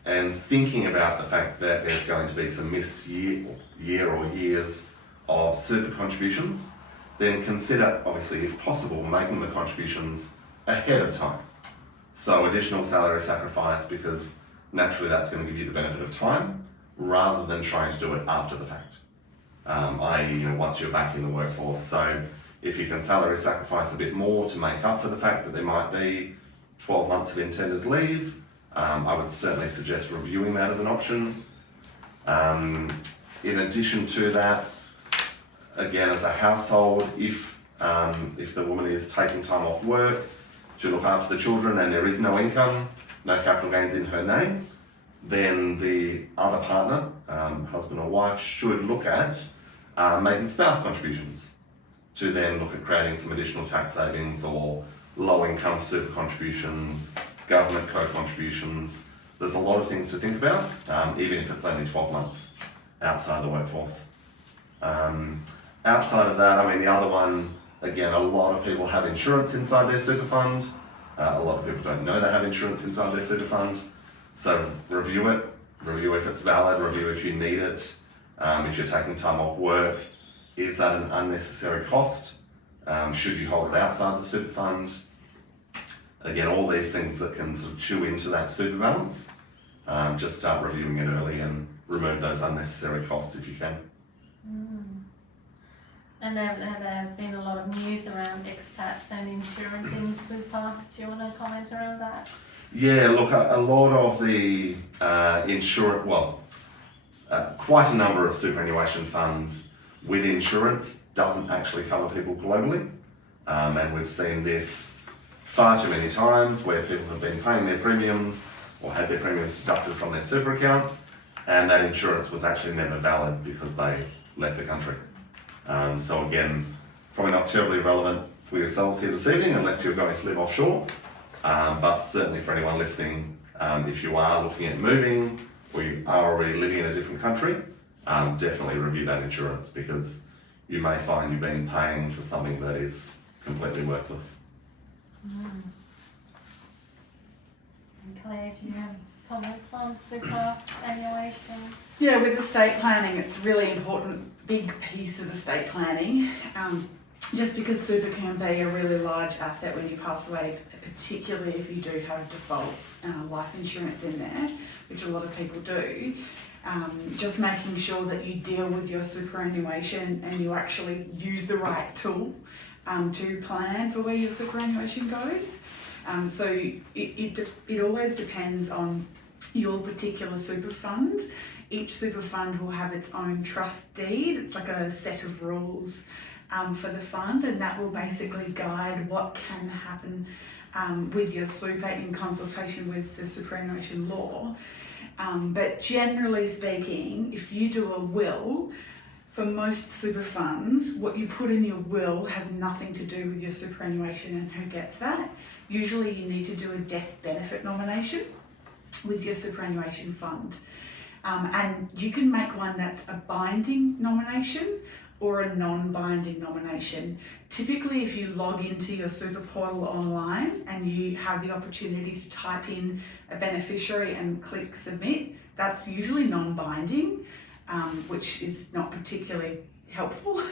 and thinking about the fact that there's going to be some missed year or years of super contributions, then consider, obviously, if possible, making the contributions ahead of time. So additional salary sacrifice, because naturally that's going to give you the benefit of time, rather than trying to do it after the fact. I.e., you know, once you're back in the workforce. So if you can salary sacrifice a bit more to make up for the fact that there might be 12 months of intended leave, I would certainly suggest reviewing that as an option. In addition to that, again, as a household, if the woman is taking time off work to look after the children and there is no income, no capital gains in her name, then the other partner, husband or wife, should look at making spouse contributions to then look at creating some additional tax savings or low income super contributions, government co-contributions. There's a lot of things to think about, even if it's only 12 months outside the workforce. Outside of that, I mean, the other one, again, a lot of people have insurance inside their super fund. A lot of people don't know they have insurance inside their super fund. So review it, review if it's valid, review if you need it. If you're taking time off work, is that an unnecessary cost? Should you hold it outside the super fund? Again, all these things that can sort of chew into that super balance. Just start reviewing it early and remove those unnecessary costs if you can. And there's been a lot of news around expats and insurance in super. Do you want to comment around that? Yeah, look, a lot of the quite a number of superannuation funds with insurance doesn't actually cover people globally. And we've seen this far too many times where people have been paying their premiums or had their premiums deducted from their super account, and that insurance was actually never valid because they left the country. So again, probably not terribly relevant for yourselves here this evening unless you're going to live offshore. But certainly for anyone listening, if you are looking at moving or you are already living in a different country, definitely review that insurance, because you may find you've been paying for something that is completely worthless. And Claire, do you have comments on superannuation? Yeah, with estate planning, it's really important, big piece of estate planning. Just because super can be a really large asset when you pass away, particularly if you do have default life insurance in there, which a lot of people do. Just making sure that you deal with your superannuation and you actually use the right tool to plan for where your superannuation goes. So it always depends on your particular super fund. Each super fund will have its own trust deed. It's like a set of rules for the fund, and that will basically guide what can happen with your super in consultation with the superannuation law. But generally speaking, if you do a will, for most super funds, what you put in your will has nothing to do with your superannuation and who gets that. Usually you need to do a death benefit nomination with your superannuation fund. And you can make one that's a binding nomination or a non-binding nomination. Typically, if you log into your super portal online and you have the opportunity to type in a beneficiary and click submit, that's usually non-binding, which is not particularly helpful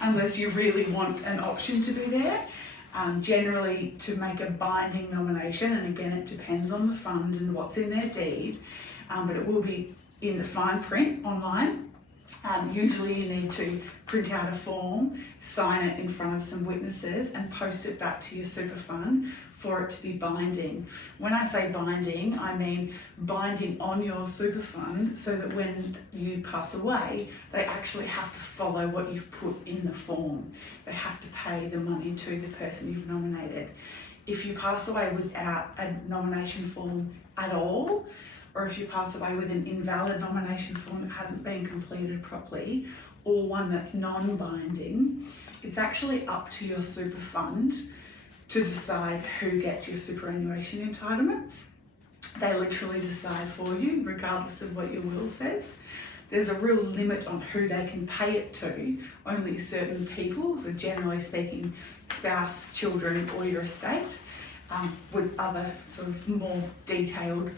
unless you really want an option to be there. Generally, to make a binding nomination, and again it depends on the fund and what's in their deed, but it will be in the fine print online. Usually you need to print out a form, sign it in front of some witnesses and post it back to your super fund for it to be binding. When I say binding, I mean binding on your super fund so that when you pass away, they actually have to follow what you've put in the form. They have to pay the money to the person you've nominated. If you pass away without a nomination form at all, or if you pass away with an invalid nomination form that hasn't been completed properly, or one that's non-binding, it's actually up to your super fund to decide who gets your superannuation entitlements. They literally decide for you, regardless of what your will says. There's a real limit on who they can pay it to, only certain people, so generally speaking, spouse, children, or your estate, with other sort of more detailed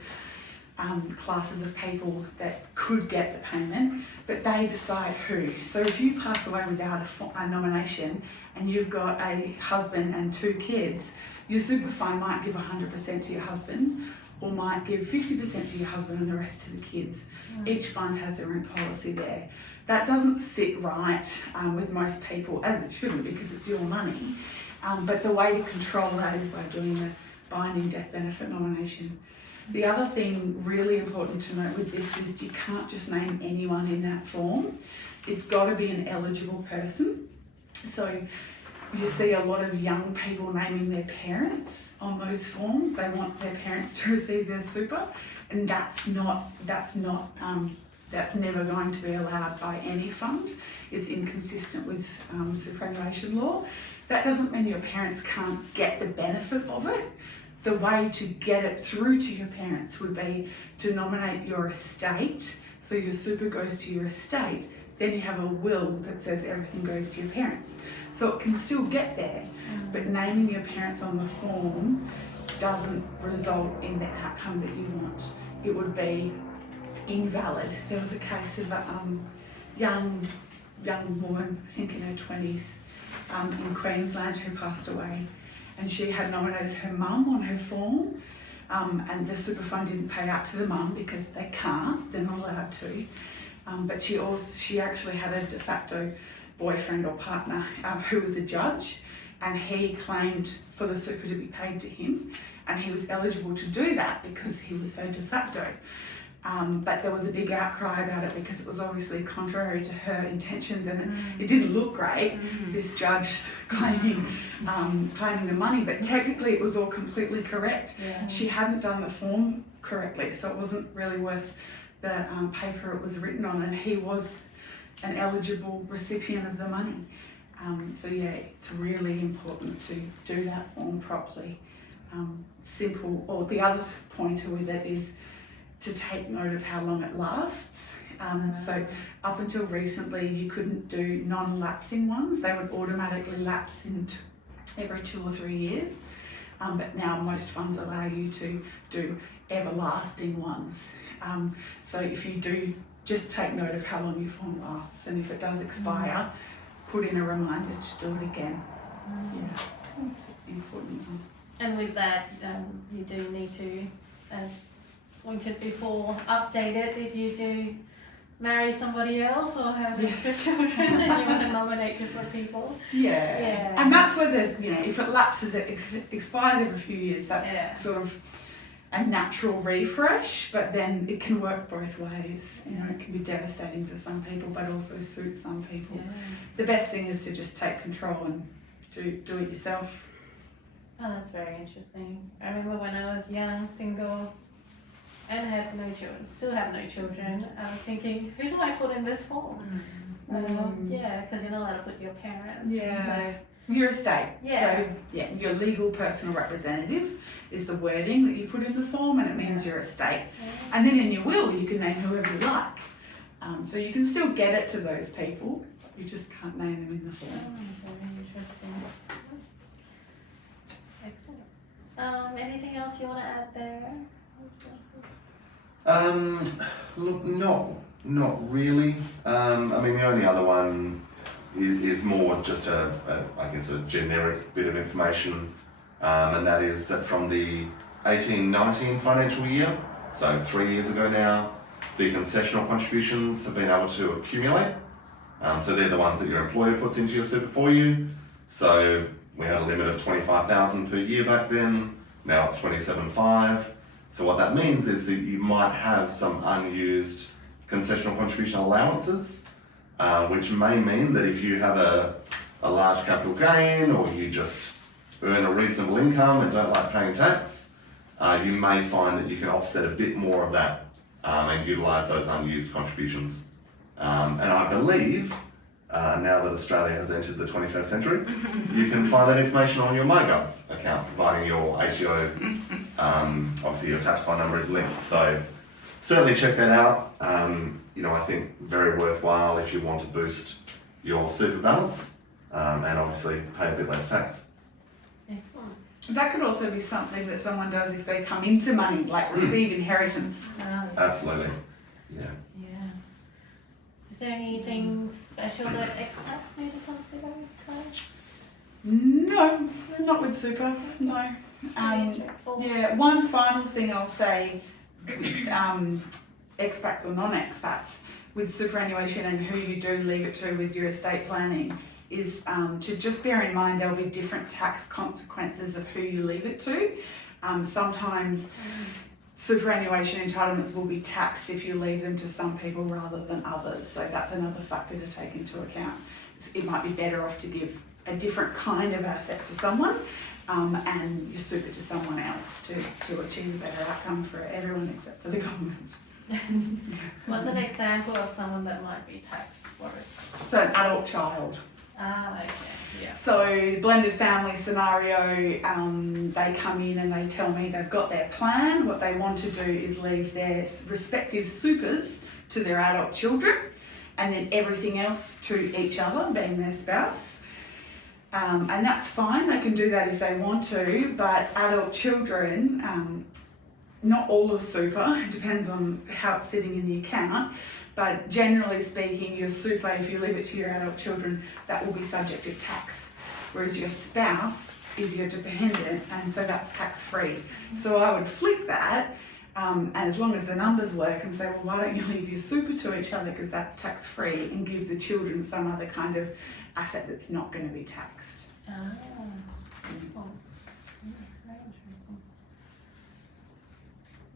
classes of people that could get the payment, but they decide who. So if you pass away without a nomination and you've got a husband and 2 kids, your super fund might give 100% to your husband or might give 50% to your husband and the rest to the kids. Each fund has their own policy there. That doesn't sit right with most people, as it shouldn't, because it's your money. But the way to control that is by doing a binding death benefit nomination. The other thing really important to note with this is you can't just name anyone in that form. It's got to be an eligible person. So you see a lot of young people naming their parents on those forms. They want their parents to receive their super, and that's never going to be allowed by any fund. It's inconsistent with superannuation law. That doesn't mean your parents can't get the benefit of it. The way to get it through to your parents would be to nominate your estate. So your super goes to your estate, then you have a will that says everything goes to your parents. So it can still get there, but naming your parents on the form doesn't result in the outcome that you want. It would be invalid. There was a case of a young woman, I think in her 20s, in Queensland, who passed away. And she had nominated her mum on her form, and the super fund didn't pay out to the mum because they can't, they're not allowed to. But she actually had a de facto boyfriend or partner who was a judge, and he claimed for the super to be paid to him, and he was eligible to do that because he was her de facto. But there was a big outcry about it because it was obviously contrary to her intentions, and it didn't look great, this judge claiming the money, but technically it was all completely correct. Yeah. She hadn't done the form correctly, so it wasn't really worth the paper it was written on, and he was an eligible recipient of the money. So yeah, it's really important to do that form properly. Simple, or the other pointer with it is to take note of how long it lasts. So up until recently you couldn't do non-lapsing ones, they would automatically lapse in every 2 or 3 years. But now most funds allow you to do everlasting ones. So if you do, just take note of how long your form lasts, and if it does expire, put in a reminder to do it again. Yeah, it's an important one. And with that, you do need to, as pointed before, update it if you do marry somebody else or have Yes. extra children and you want to nominate different people. Yeah. And that's where if it lapses, it expires every few years, that's sort of a natural refresh, but then it can work both ways. It can be devastating for some people, but also suit some people. Yeah. The best thing is to just take control and do it yourself. Oh, that's very interesting. I remember when I was young, single, and had no children, still have no children, I was thinking, who do I put in this form? Yeah, because you're not allowed to put your parents. Yeah. So, Your estate. Yeah. So, your legal personal representative is the wording that you put in the form, and it means your estate. And then in your will, you can name whoever you like. So you can still get it to those people, you just can't name them in the oh, form. very interesting. Excellent. Anything else you want to add there? Look, not really. I mean, the only other one is more just a generic bit of information, and that is that from the 18-19 financial year, so 3 years ago now, the concessional contributions have been able to accumulate. So they're the ones that your employer puts into your super for you. So we had a limit of 25,000 per year back then. Now it's 27.5. So what that means is that you might have some unused concessional contribution allowances, which may mean that if you have a large capital gain, or you just earn a reasonable income and don't like paying tax, you may find that you can offset a bit more of that and utilise those unused contributions. And I believe, now that Australia has entered the 21st century, you can find that information on your MyGov account, providing your ATO, obviously your tax file number is linked. So certainly check that out. I think very worthwhile if you want to boost your super balance and obviously pay a bit less tax. Excellent. That could also be something that someone does if they come into money, like receive inheritance. Absolutely. Yeah. Yeah. Is there anything special that expats need to consider, Claire? No, not with super, no. Pretty straightforward. Yeah, one final thing I'll say, expats or non-expats, with superannuation and who you do leave it to with your estate planning, is to just bear in mind there'll be different tax consequences of who you leave it to. Sometimes superannuation entitlements will be taxed if you leave them to some people rather than others, so that's another factor to take into account. It might be better off to give a different kind of asset to someone and your super to someone else to achieve a better outcome for everyone except for the government. What's an example of someone that might be taxed for it? So an adult child. Ah, okay, yeah. So blended family scenario, they come in and they tell me they've got their plan. What they want to do is leave their respective supers to their adult children, and then everything else to each other, being their spouse. And that's fine, they can do that if they want to, but adult children, not all of super, it depends on how it's sitting in the account, but generally speaking, your super, if you leave it to your adult children, that will be subject to tax. Whereas your spouse is your dependent, and so that's tax-free. So I would flip that, as long as the numbers work, and say, well, why don't you leave your super to each other because that's tax-free, and give the children some other kind of asset that's not going to be taxed. Ah. Oh. Very interesting.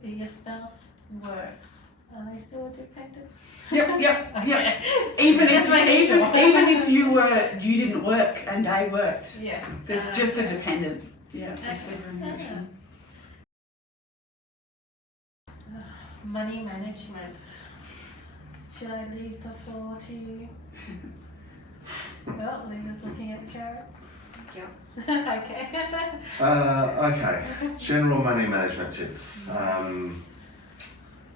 If your spouse works, are they still a dependent? Yep. Okay. Even Just making if sure. even if you didn't work and they worked, Yeah. there's just a dependent. Yeah, for Okay. superannuation. Money management. Should I leave the floor to you? Well, Lena's looking at Jarrad. Yeah. Okay. Okay, general money management tips.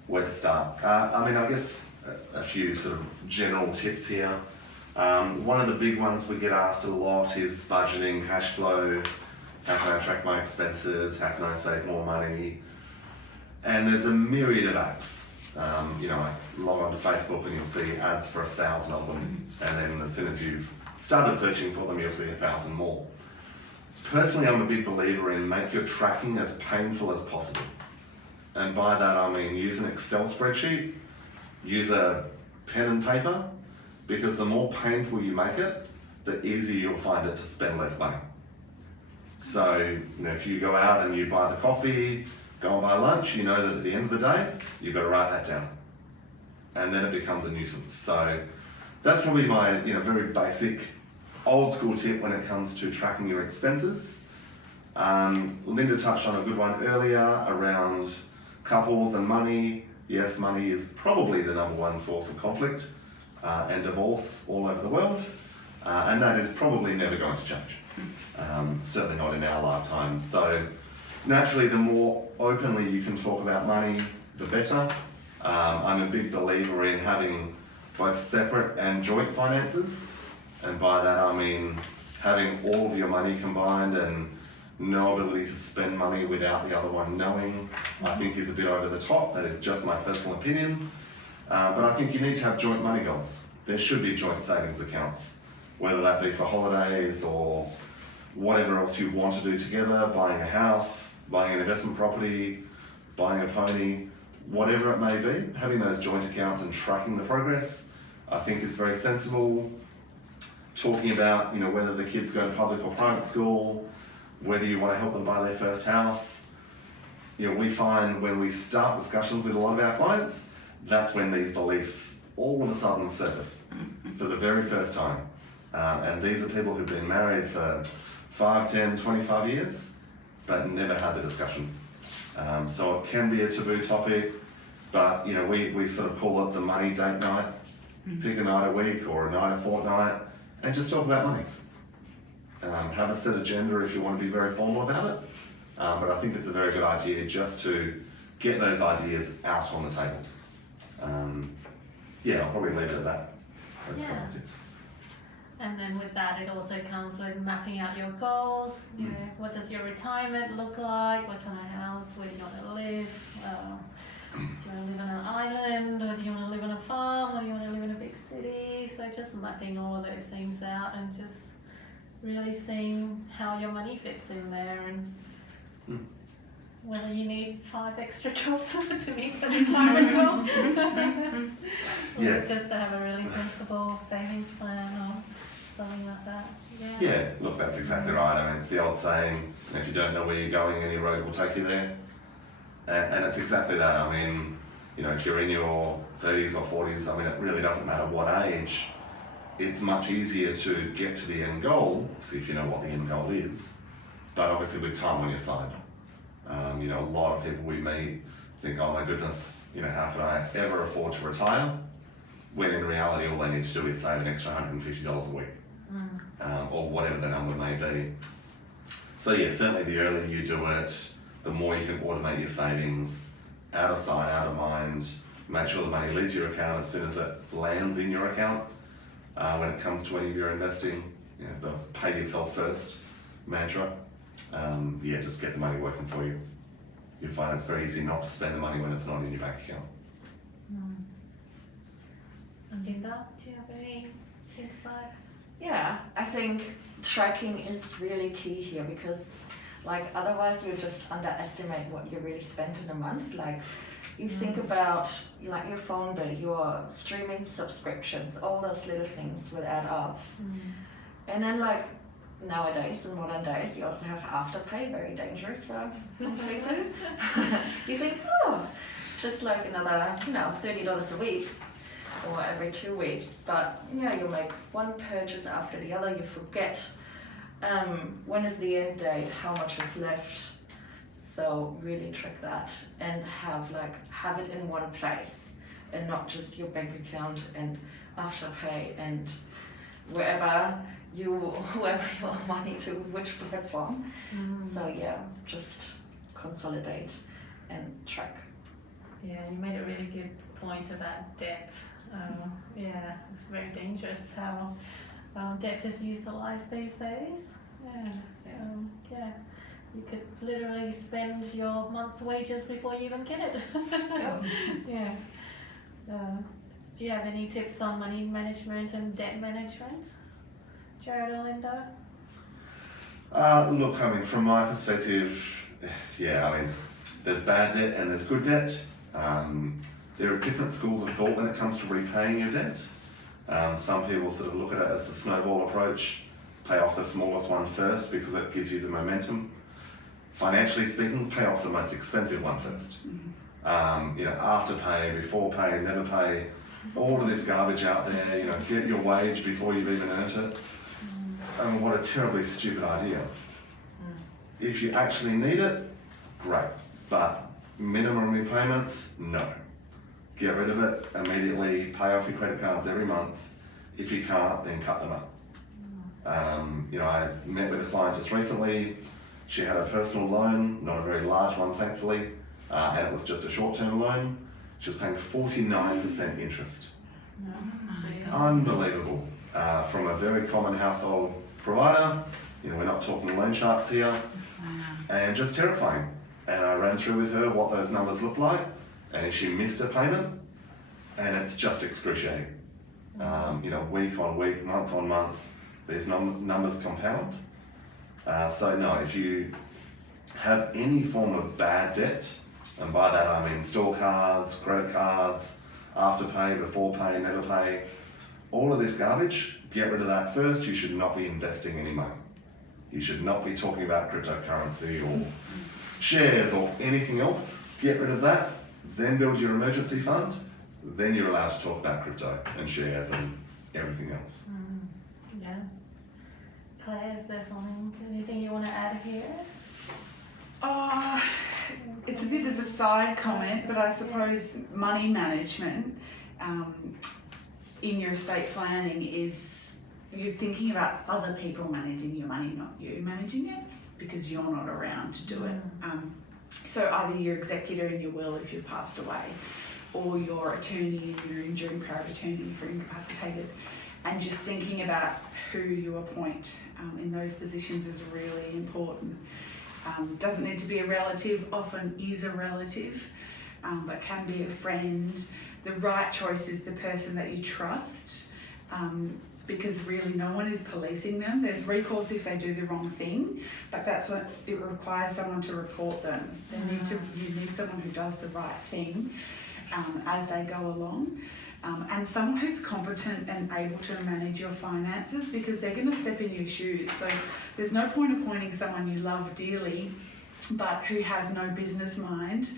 Where to start? I mean, I guess a few sort of general tips here. One of the big ones we get asked a lot is budgeting, cash flow. How can I track my expenses? How can I save more money? And there's a myriad of apps. I log onto Facebook and you'll see ads for 1,000 of them. And then as soon as you've started searching for them, you'll see 1,000 more. Personally, I'm a big believer in make your tracking as painful as possible. And by that I mean use an Excel spreadsheet, use a pen and paper, because the more painful you make it, the easier you'll find it to spend less money. So, if you go out and you buy the coffee, go and buy lunch, you know that at the end of the day, you've got to write that down. And then it becomes a nuisance. So that's probably my very basic old school tip when it comes to tracking your expenses. Linda touched on a good one earlier around couples and money. Yes, money is probably the number one source of conflict and divorce all over the world. And that is probably never going to change. Certainly not in our lifetime. So naturally, the more openly you can talk about money, the better. I'm a big believer in having both separate and joint finances. And by that I mean having all of your money combined and no ability to spend money without the other one knowing, I think is a bit over the top. That is just my personal opinion. But I think you need to have joint money goals. There should be joint savings accounts, whether that be for holidays or whatever else you want to do together, buying a house, buying an investment property, buying a pony, whatever it may be. Having those joint accounts and tracking the progress, I think is very sensible. Talking about, whether the kids go to public or private school, whether you want to help them buy their first house. We find when we start discussions with a lot of our clients, that's when these beliefs all of a sudden surface for the very first time. And these are people who've been married for 5, 10, 25 years, but never had the discussion. So it can be a taboo topic, but we sort of call it the money date night. Pick a night a week or a night a fortnight and just talk about money. Have a set agenda if you want to be very formal about it. But I think it's a very good idea just to get those ideas out on the table. I'll probably leave it at that. That's Yeah. my tips. And then with that, it also comes with mapping out your goals. What does your retirement look like? What kind of house? Where do you want to live? Do you want to live on an island, or do you want to live on a farm, or do you want to live in a big city? So just mapping all of those things out and just really seeing how your money fits in there and whether you need 5 extra jobs to meet the retirement goal. Yeah. Or just to have a really sensible savings plan or something like that. Yeah, look, that's exactly right. I mean, it's the old saying, if you don't know where you're going, any road will take you there. And it's exactly that. I mean, if you're in your 30s or 40s, I mean, it really doesn't matter what age. It's much easier to get to the end goal, see if you know what the end goal is, but obviously with time on your side. A lot of people we meet think, oh my goodness, how could I ever afford to retire? When in reality, all they need to do is save an extra $150 a week, or whatever the number may be. So yeah, certainly the earlier you do it, the more you can automate your savings, out of sight, out of mind. Make sure the money leaves your account as soon as it lands in your account. When it comes to any of your investing, the pay yourself first mantra. Just get the money working for you. You'll find it's very easy not to spend the money when it's not in your bank account. And Linda, do you have any insights? Yeah, I think tracking is really key here because like otherwise you just underestimate what you really spent in a month. Like you think about like your phone bill, your streaming subscriptions, all those little things will add up. And then like nowadays, in modern days, you also have afterpay, very dangerous for some people. You think, oh, just like another, $30 a week or every 2 weeks. But yeah, you make one purchase after the other, you forget when is the end date, how much is left. So really track that and have it in one place and not just your bank account and afterpay and whoever you owe money to, which platform. So yeah, just consolidate and track. Yeah, you made a really good point about debt. Yeah, it's very dangerous how debt is utilized these days. Yeah. You could literally spend your month's wages before you even get it. Yeah. Do you have any tips on money management and debt management, Jarrad or Linda? Look, I mean, from my perspective, there's bad debt and there's good debt. There are different schools of thought when it comes to repaying your debt. Some people sort of look at it as the snowball approach, pay off the smallest one first because it gives you the momentum. Financially speaking, pay off the most expensive one first. After pay, before pay, never pay, all of this garbage out there, get your wage before you've even earned it. And what a terribly stupid idea. If you actually need it, great. But minimum repayments, no. Get rid of it, immediately pay off your credit cards every month. If you can't, then cut them up. I met with a client just recently. She had a personal loan, not a very large one thankfully, and it was just a short-term loan. She was paying 49% interest. Unbelievable. From a very common household provider, we're not talking loan sharks here, and just terrifying. And I ran through with her what those numbers look like, and if she missed a payment, and it's just excruciating. Week on week, month on month, these numbers compound. So no, if you have any form of bad debt, and by that I mean store cards, credit cards, afterpay, before pay, never pay, all of this garbage, get rid of that first. You should not be investing any money. You should not be talking about cryptocurrency or shares or anything else. Get rid of that, then build your emergency fund, then you're allowed to talk about crypto and shares and everything else. Yeah. Claire, is there anything you want to add here? It's a bit of a side comment, but I suppose money management in your estate planning is you're thinking about other people managing your money, not you managing it, because you're not around to do it. So either your executor in your will if you've passed away, or your attorney in your enduring power of attorney if you're incapacitated. And just thinking about who you appoint in those positions is really important. Doesn't need to be a relative, often is a relative, but can be a friend. The right choice is the person that you trust, because really no one is policing them. There's recourse if they do the wrong thing, but it requires someone to report them. You need someone who does the right thing as they go along. And someone who's competent and able to manage your finances, because they're going to step in your shoes. So there's no point appointing someone you love dearly but who has no business mind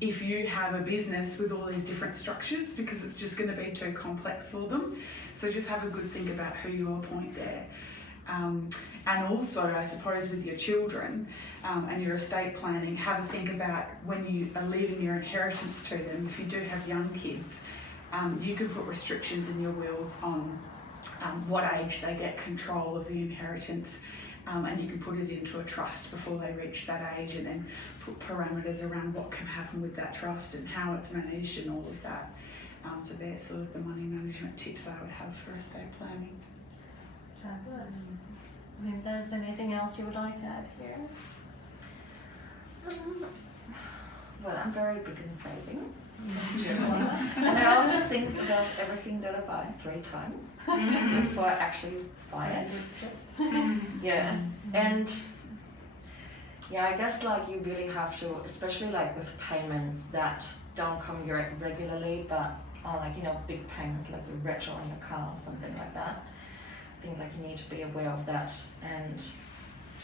if you have a business with all these different structures, because it's just going to be too complex for them. So just have a good think about who you appoint there. And also, I suppose, with your children and your estate planning, have a think about when you are leaving your inheritance to them. If you do have young kids, you can put restrictions in your wills on what age they get control of the inheritance, and you can put it into a trust before they reach that age, and then put parameters around what can happen with that trust and how it's managed and all of that. So they're sort of the money management tips I would have for estate planning. Fabulous. Linda, is there anything else you would like to add here? Well, I'm very big in saving. And I also think about everything that I buy 3 times before I actually buy it. Yeah, and yeah, I guess like you really have to, especially like with payments that don't come regularly, but are like, you know, big payments like your rent on your car or something like that. I think like you need to be aware of that and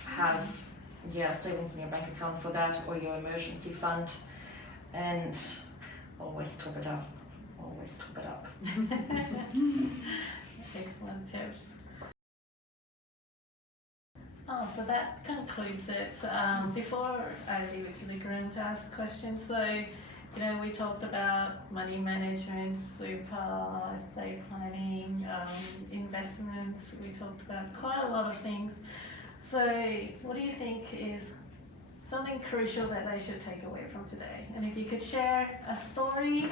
have savings in your bank account for that or your emergency fund, and always top it up. Always top it up. Excellent tips. Oh, so that concludes it. Before I leave it to the groom to ask questions, so you know, we talked about money management, super, estate planning, investments. We talked about quite a lot of things. So, what do you think is something crucial that they should take away from today? And if you could share a story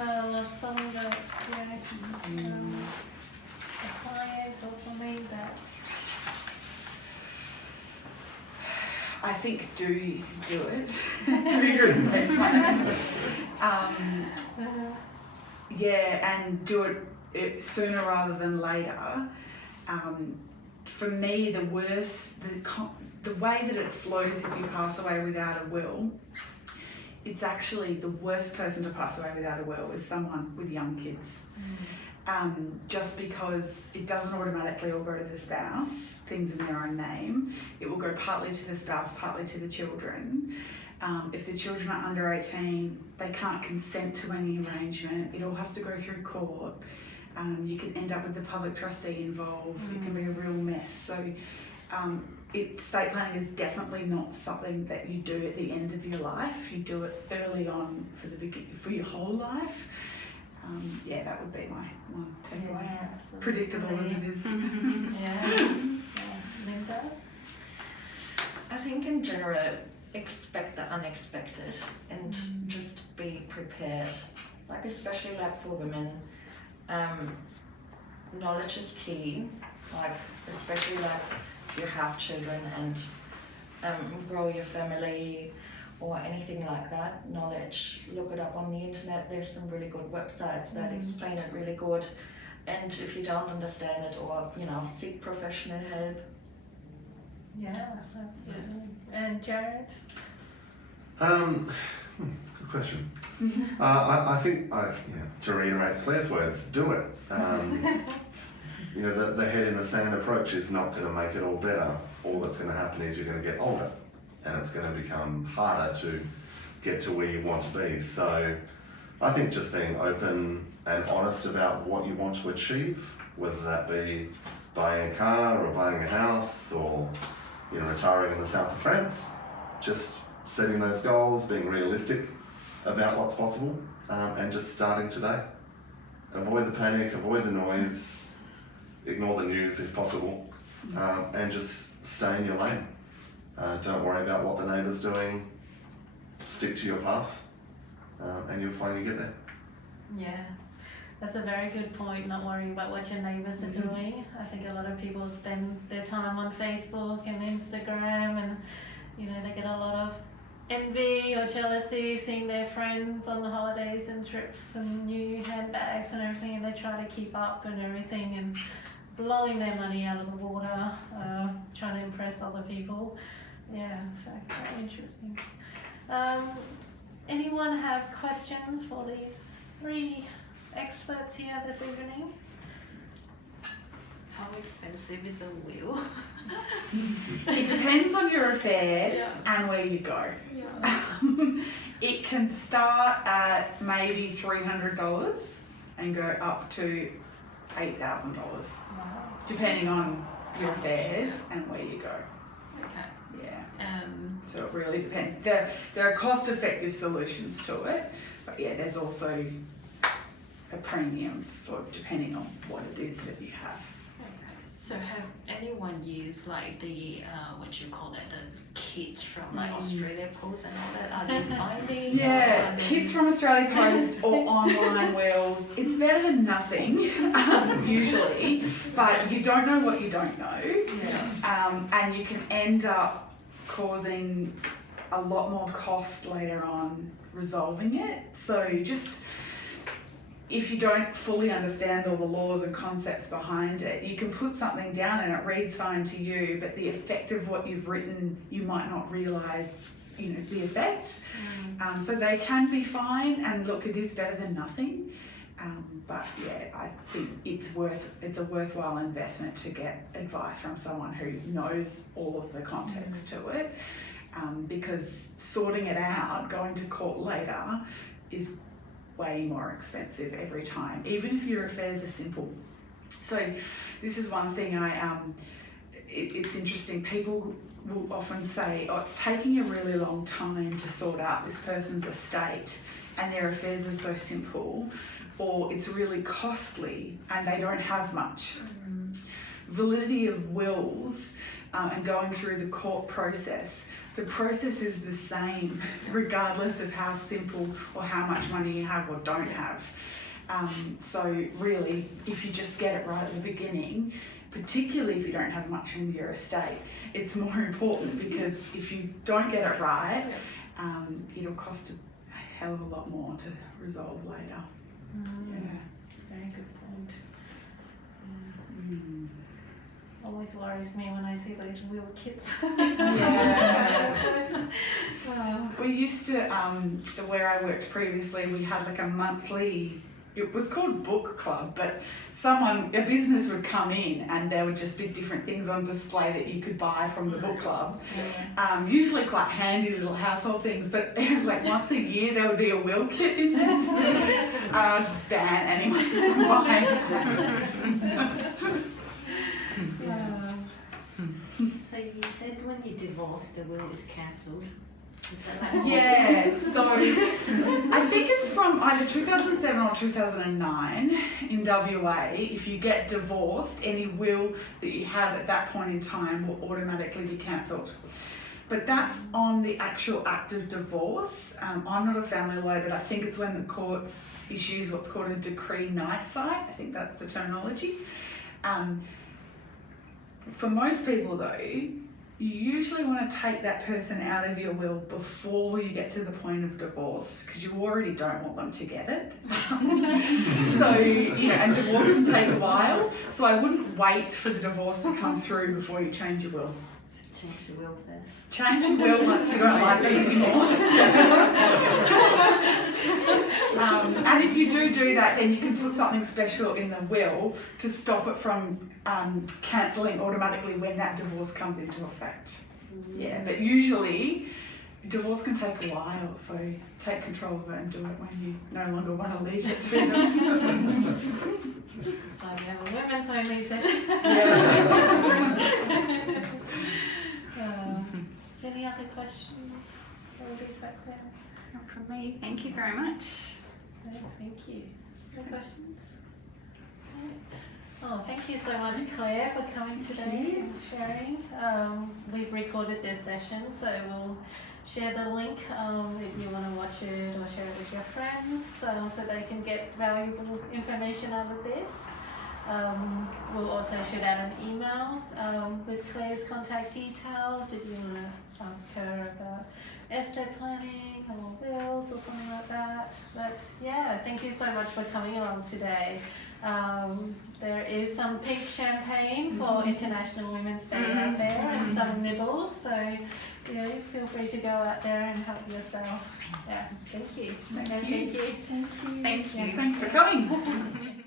of someone that, a client or something that. I think do it. Do your estate plan. And do it sooner rather than later. For me, the worst, the way that it flows if you pass away without a will, it's actually the worst person to pass away without a will is someone with young kids. Just because it doesn't automatically all go to the spouse, things in their own name. It will go partly to the spouse, partly to the children. If the children are under 18, they can't consent to any arrangement. It all has to go through court. You can end up with the public trustee involved. It can be a real mess. So estate planning is definitely not something that you do at the end of your life. You do it early on for your whole life. That would be my takeaway. Yeah, predictable as it is. Linda? I think in general, expect the unexpected and just be prepared. Like especially like for women, knowledge is key. Like especially like if you have children and grow your family or anything like that, knowledge, look it up on the internet. There's some really good websites that explain it really good. And if you don't understand it, or seek professional help. Yeah, absolutely. And Jarrad? Good question. I think, to reiterate Claire's words, do it. The head in the sand approach is not going to make it all better. All that's going to happen is you're going to get older, and it's going to become harder to get to where you want to be. So I think just being open and honest about what you want to achieve, whether that be buying a car or buying a house or retiring in the south of France, just setting those goals, being realistic about what's possible, and just starting today. Avoid the panic, avoid the noise, ignore the news if possible, and just stay in your lane. Don't worry about what the neighbour's doing. Stick to your path, and you'll find you get there. Yeah, that's a very good point, not worrying about what your neighbours are doing. I think a lot of people spend their time on Facebook and Instagram, and they get a lot of envy or jealousy seeing their friends on the holidays and trips and new handbags and everything, and they try to keep up and everything and blowing their money out of the water, trying to impress other people. Yeah, so very interesting. Anyone have questions for these 3 experts here this evening? How expensive is a wheel? It depends on your affairs and where you go. It can start at maybe $300 and go up to $8,000, depending on your affairs and where you go. Okay. Yeah. So it really depends. There are cost-effective solutions to it, but there's also a premium for depending on what it is that you have. So have anyone used like the what you call that, the kits from like Australia Post and all that? Are they binding? Yeah, kits from Australia Post or online wheels. It's better than nothing, usually, but you don't know what you don't know. And you can end up causing a lot more cost later on resolving it. So just, if you don't fully understand all the laws and concepts behind it, you can put something down and it reads fine to you, but the effect of what you've written, you might not realise, the effect. So they can be fine, and look, it is better than nothing. But yeah, I think it's a worthwhile investment to get advice from someone who knows all of the context to it, because sorting it out, going to court later, is way more expensive every time, even if your affairs are simple. So this is one thing it's interesting. People will often say, oh, it's taking a really long time to sort out this person's estate and their affairs are so simple, or it's really costly and they don't have much. Validity of wills and going through the court process, the process is the same regardless of how simple or how much money you have or don't have. So really, if you just get it right at the beginning, particularly if you don't have much in your estate, it's more important, because if you don't get it right, it'll cost a hell of a lot more to resolve later. Very good point. Always worries me when I see those wheel kits. We used to, where I worked previously, we had like a monthly, it was called book club, but a business would come in and there would just be different things on display that you could buy from the book club. Usually quite handy little household things, but like once a year there would be a will kit in there. I was just ban anyone from buying that. So you said when you divorced, a will is cancelled. Is that like Yeah, so I think it's from either 2007 or 2009 in WA. If you get divorced, any will that you have at that point in time will automatically be cancelled. But that's on the actual act of divorce. I'm not a family lawyer, but I think it's when the courts issues what's called a decree nisi. I think that's the terminology. For most people though, you usually want to take that person out of your will before you get to the point of divorce, because you already don't want them to get it. So, and divorce can take a while. So I wouldn't wait for the divorce to come through before you change your will. change the will first? Change your will once you don't like them anymore. And if you do that, then you can put something special in the will to stop it from cancelling automatically when that divorce comes into effect. Yeah, but usually divorce can take a while, so take control of it and do it when you no longer want to leave it to them. That's why we have a women's only session. Any other questions? Somebody's back there. Not from me. Thank you very much. No, thank you. No questions? Oh, thank you so much, Claire, for coming today and sharing. We've recorded this session, so we'll share the link if you want to watch it or share it with your friends so they can get valuable information out of this. We'll also shoot out an email with Claire's contact details if you want to ask her about estate planning or wills or something like that. But yeah, thank you so much for coming along today. There is some pink champagne for International Women's Day out there and some nibbles, so yeah, feel free to go out there and help yourself. Yeah, thank you. Thank you. Thank you. Thank you. Thanks for coming.